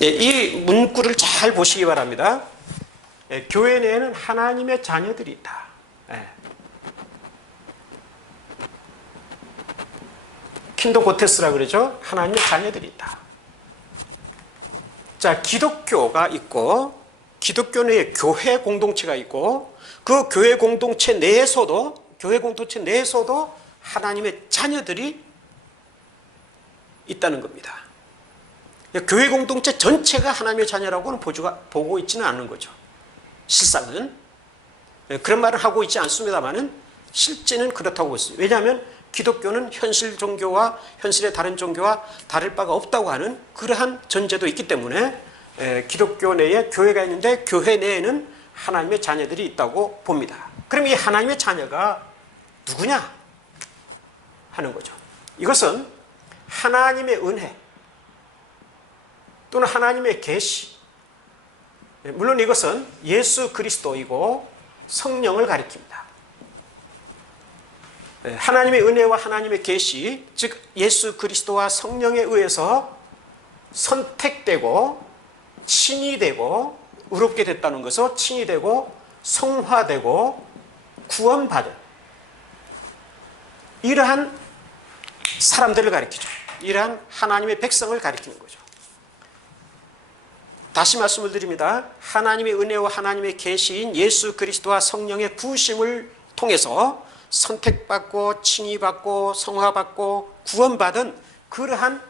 이 문구를 잘 보시기 바랍니다. 교회 내에는 하나님의 자녀들이 있다. 킨도고테스라 그러죠. 하나님의 자녀들이 있다. 자, 기독교가 있고 기독교 내에 교회 공동체가 있고 그 교회 공동체 내에서도 하나님의 자녀들이 있다는 겁니다. 교회 공동체 전체가 하나님의 자녀라고는 보고 있지는 않는 거죠. 실상은 그런 말을 하고 있지 않습니다만은 실제는 그렇다고 보습니다. 왜냐하면 기독교는 현실 종교와 현실의 다른 종교와 다를 바가 없다고 하는 그러한 전제도 있기 때문에 기독교 내에 교회가 있는데 교회 내에는 하나님의 자녀들이 있다고 봅니다. 그럼 이 하나님의 자녀가 누구냐 하는 거죠. 이것은 하나님의 은혜 또는 하나님의 계시, 물론 이것은 예수 그리스도이고 성령을 가리킵니다. 하나님의 은혜와 하나님의 계시, 즉 예수 그리스도와 성령에 의해서 선택되고 칭의되고 의롭게 됐다는 것은 칭의되고 성화되고 구원받은 이러한 사람들을 가리키죠. 이러한 하나님의 백성을 가리키는 거죠. 다시 말씀을 드립니다. 하나님의 은혜와 하나님의 계시인 예수 그리스도와 성령의 부으심을 통해서 선택받고 칭의받고 성화받고 구원받은 그러한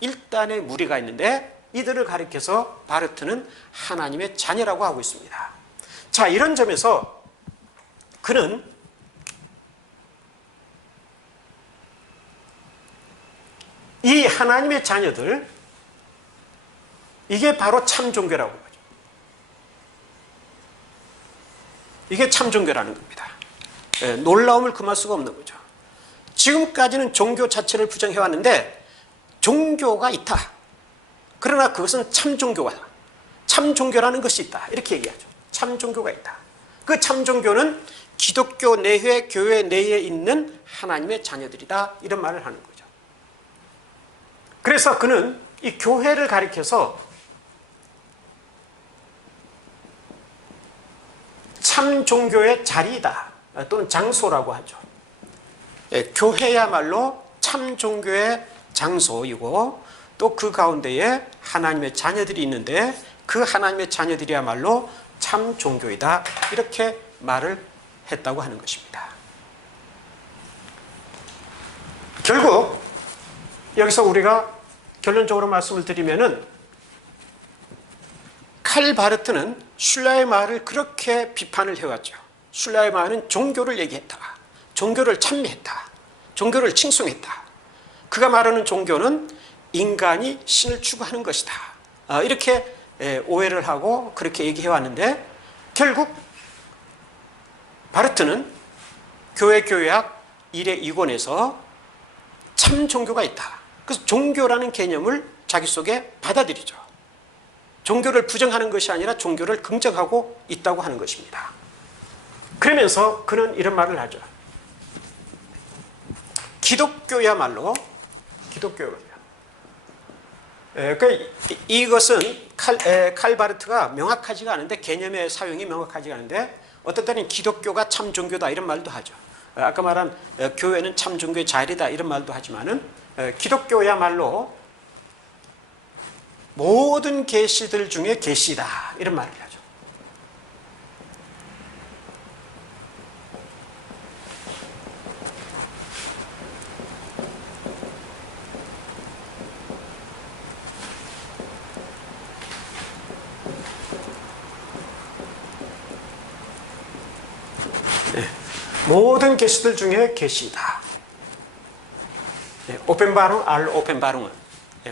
일단의 무리가 있는데 이들을 가리켜서 바르트는 하나님의 자녀라고 하고 있습니다. 자, 이런 점에서 그는 이 하나님의 자녀들, 이게 바로 참 종교라고 하죠. 이게 참 종교라는 겁니다. 놀라움을 금할 수가 없는 거죠. 지금까지는 종교 자체를 부정해왔는데 종교가 있다. 그러나 그것은 참 종교가, 참 종교라는 것이 있다. 이렇게 얘기하죠. 참 종교가 있다. 그 참 종교는 기독교 내외, 교회 내에 있는 하나님의 자녀들이다. 이런 말을 하는 거죠. 그래서 그는 이 교회를 가리켜서 참 종교의 자리이다. 또는 장소라고 하죠. 교회야말로 참 종교의 장소이고 또 그 가운데에 하나님의 자녀들이 있는데 그 하나님의 자녀들이야말로 참 종교이다. 이렇게 말을 했다고 하는 것입니다. 결국 여기서 우리가 결론적으로 말씀을 드리면은 칼 바르트는 슐라이마를 그렇게 비판을 해왔죠. 슐라이마는 종교를 얘기했다. 종교를 찬미했다. 종교를 칭송했다. 그가 말하는 종교는 인간이 신을 추구하는 것이다. 이렇게 오해를 하고 그렇게 얘기해왔는데 결국 바르트는 교회학 1의 2권에서 참 종교가 있다. 그래서 종교라는 개념을 자기 속에 받아들이죠. 종교를 부정하는 것이 아니라 종교를 긍정하고 있다고 하는 것입니다. 그러면서 그는 이런 말을 하죠. 기독교야말로 그러니까 이것은 칼 바르트가 명확하지가 않은데 개념의 사용이 명확하지가 않은데 어떤 때는 기독교가 참 종교다 이런 말도 하죠. 아까 말한 교회는 참 종교의 자리다 이런 말도 하지만은 기독교야말로 모든 계시들 중에 계시다 이런 말을 하죠. 모든 계시들 중에 계시다. 오펜바룽 알 오펜바룽은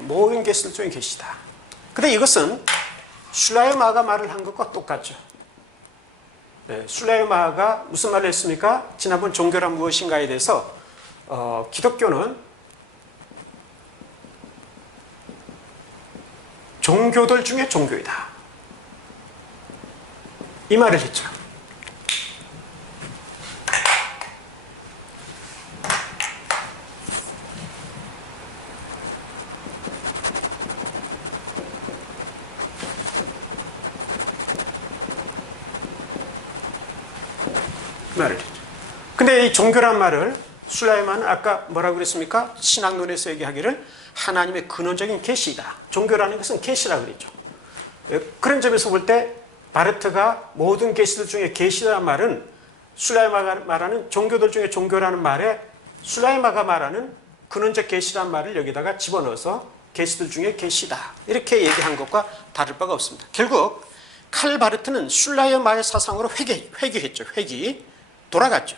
모든 계시들 중에 계시다. 근데 이것은 슐라이마가 말을 한 것과 똑같죠. 슐라이마가 무슨 말을 했습니까? 지난번 종교란 무엇인가에 대해서 기독교는 종교들 중에 종교이다. 이 말을 했죠. 말을 했죠. 근데 이 종교란 말을 술라이만은 아까 뭐라고 그랬습니까? 신학론에서 얘기하기를 하나님의 근원적인 계시이다. 종교라는 것은 계시라고 그랬죠. 그런 점에서 볼 때 바르트가 모든 계시들 중에 계시라는 말은 술라이마가 말하는 종교들 중에 종교라는 말에 술라이마가 말하는 근원적 계시라는 말을 여기다가 집어넣어서 계시들 중에 계시다. 이렇게 얘기한 것과 다를 바가 없습니다. 결국 칼 바르트는 술라이마의 사상으로 회귀했죠. 돌아갔죠.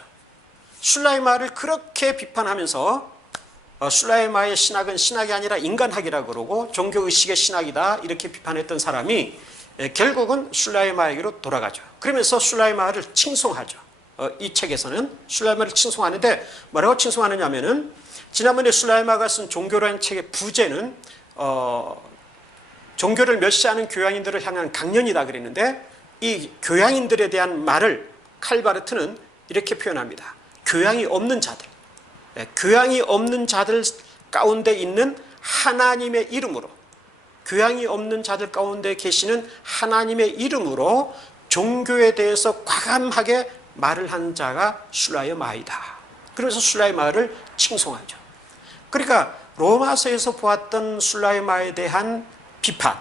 술라이마를 그렇게 비판하면서 술라이마의 신학은 신학이 아니라 인간학이라고 그러고 종교의식의 신학이다 이렇게 비판했던 사람이 결국은 술라이마에게로 돌아가죠. 그러면서 술라이마를 칭송하죠. 이 책에서는 술라이마를 칭송하는데 뭐라고 칭송하느냐면은 지난번에 술라이마가 쓴 종교라는 책의 부제는 종교를 멸시하는 교양인들을 향한 강연이다 그랬는데 이 교양인들에 대한 말을 칼 바르트는 이렇게 표현합니다. 교양이 없는 자들, 교양이 없는 자들 가운데 있는 하나님의 이름으로, 교양이 없는 자들 가운데 계시는 하나님의 이름으로 종교에 대해서 과감하게 말을 한 자가 술라이마이다. 그래서 술라이마를 칭송하죠. 그러니까 로마서에서 보았던 술라이마에 대한 비판,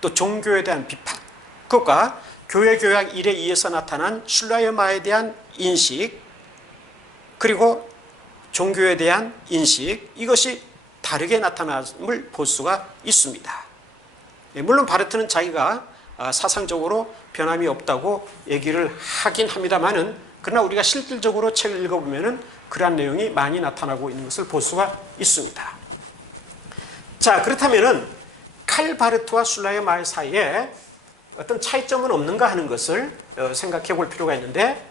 또 종교에 대한 비판, 그것과 교회 교양 1에 2에서 나타난 술라이마에 대한 인식, 그리고 종교에 대한 인식, 이것이 다르게 나타남을 볼 수가 있습니다. 물론 바르트는 자기가 사상적으로 변함이 없다고 얘기를 하긴 합니다만은, 그러나 우리가 실질적으로 책을 읽어보면은 그러한 내용이 많이 나타나고 있는 것을 볼 수가 있습니다. 자, 그렇다면은 칼 바르트와 술라이마의 사이에 어떤 차이점은 없는가 하는 것을 생각해 볼 필요가 있는데,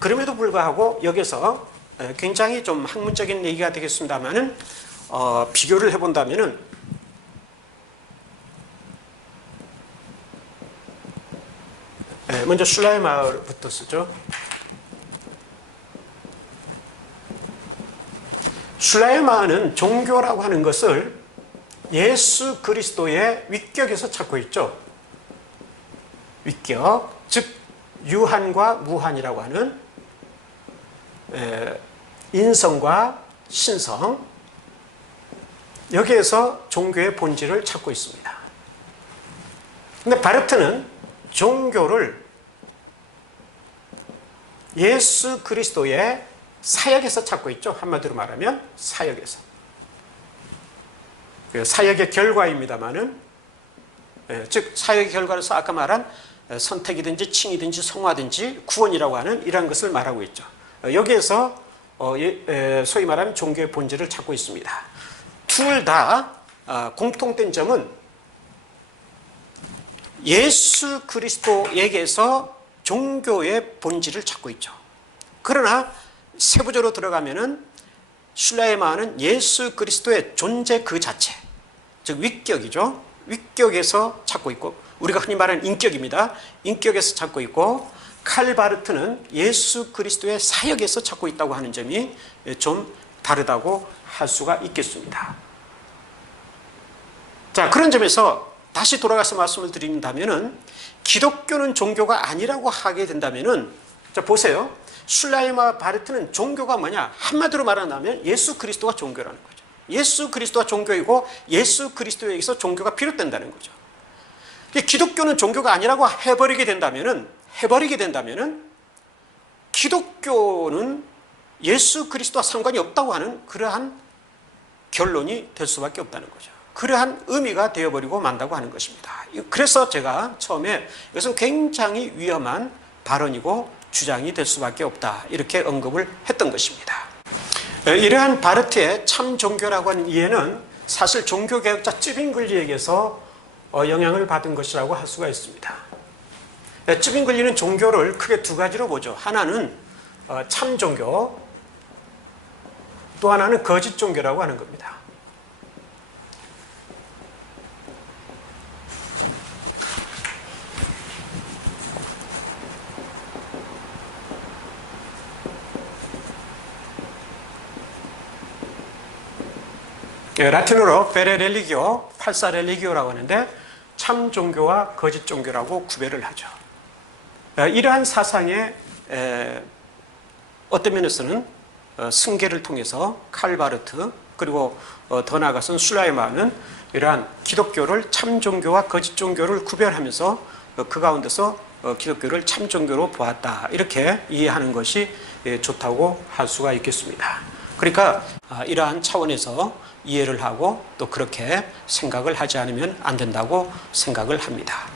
그럼에도 불구하고 여기서 굉장히 좀 학문적인 얘기가 되겠습니다만은 비교를 해본다면은 먼저 술라이마부터 쓰죠. 술라이마는 종교라고 하는 것을 예수 그리스도의 위격에서 찾고 있죠. 위격, 즉 유한과 무한이라고 하는 인성과 신성, 여기에서 종교의 본질을 찾고 있습니다. 근데 바르트는 종교를 예수 그리스도의 사역에서 찾고 있죠. 한마디로 말하면 사역에서. 사역의 결과입니다만은, 즉 사역의 결과로서 아까 말한 선택이든지 칭이든지 성화든지 구원이라고 하는 이러한 것을 말하고 있죠. 여기에서 소위 말하면 종교의 본질을 찾고 있습니다. 둘 다 공통된 점은 예수 그리스도에게서 종교의 본질을 찾고 있죠. 그러나 세부적으로 들어가면은 술라이마는 예수 그리스도의 존재 그 자체, 즉 위격이죠. 위격에서 찾고 있고, 우리가 흔히 말하는 인격입니다. 인격에서 찾고 있고, 칼 바르트는 예수 그리스도의 사역에서 찾고 있다고 하는 점이 좀 다르다고 할 수가 있겠습니다. 자, 그런 점에서 다시 돌아가서 말씀을 드린다면은 기독교는 종교가 아니라고 하게 된다면은, 자 보세요. 술라이마 바르트는 종교가 뭐냐? 한마디로 말한다면 예수 그리스도가 종교라는 거죠. 예수 그리스도가 종교이고 예수 그리스도에게서 종교가 비롯된다는 거죠. 기독교는 종교가 아니라고 해버리게 된다면은 기독교는 예수 그리스도와 상관이 없다고 하는 그러한 결론이 될 수밖에 없다는 거죠. 그러한 의미가 되어버리고 만다고 하는 것입니다. 그래서 제가 처음에 이것은 굉장히 위험한 발언이고 주장이 될 수밖에 없다, 이렇게 언급을 했던 것입니다. 이러한 바르트의 참 종교라고 하는 이해는 사실 종교개혁자 쯔빙글리에게서 영향을 받은 것이라고 할 수가 있습니다. 쯔빙글리는 종교를 크게 두 가지로 보죠. 하나는 참 종교, 또 하나는 거짓 종교라고 하는 겁니다. 라틴어로 베레 렐리기오, 팔사 렐리기오라고 하는데 참 종교와 거짓 종교라고 구별을 하죠. 이러한 사상의 어떤 면에서는 승계를 통해서 칼바르트 그리고 더 나아가서는 술라이만은 이러한 기독교를 참 종교와 거짓 종교를 구별하면서 그 가운데서 기독교를 참 종교로 보았다. 이렇게 이해하는 것이 좋다고 할 수가 있겠습니다. 그러니까 이러한 차원에서 이해를 하고 또 그렇게 생각을 하지 않으면 안 된다고 생각을 합니다.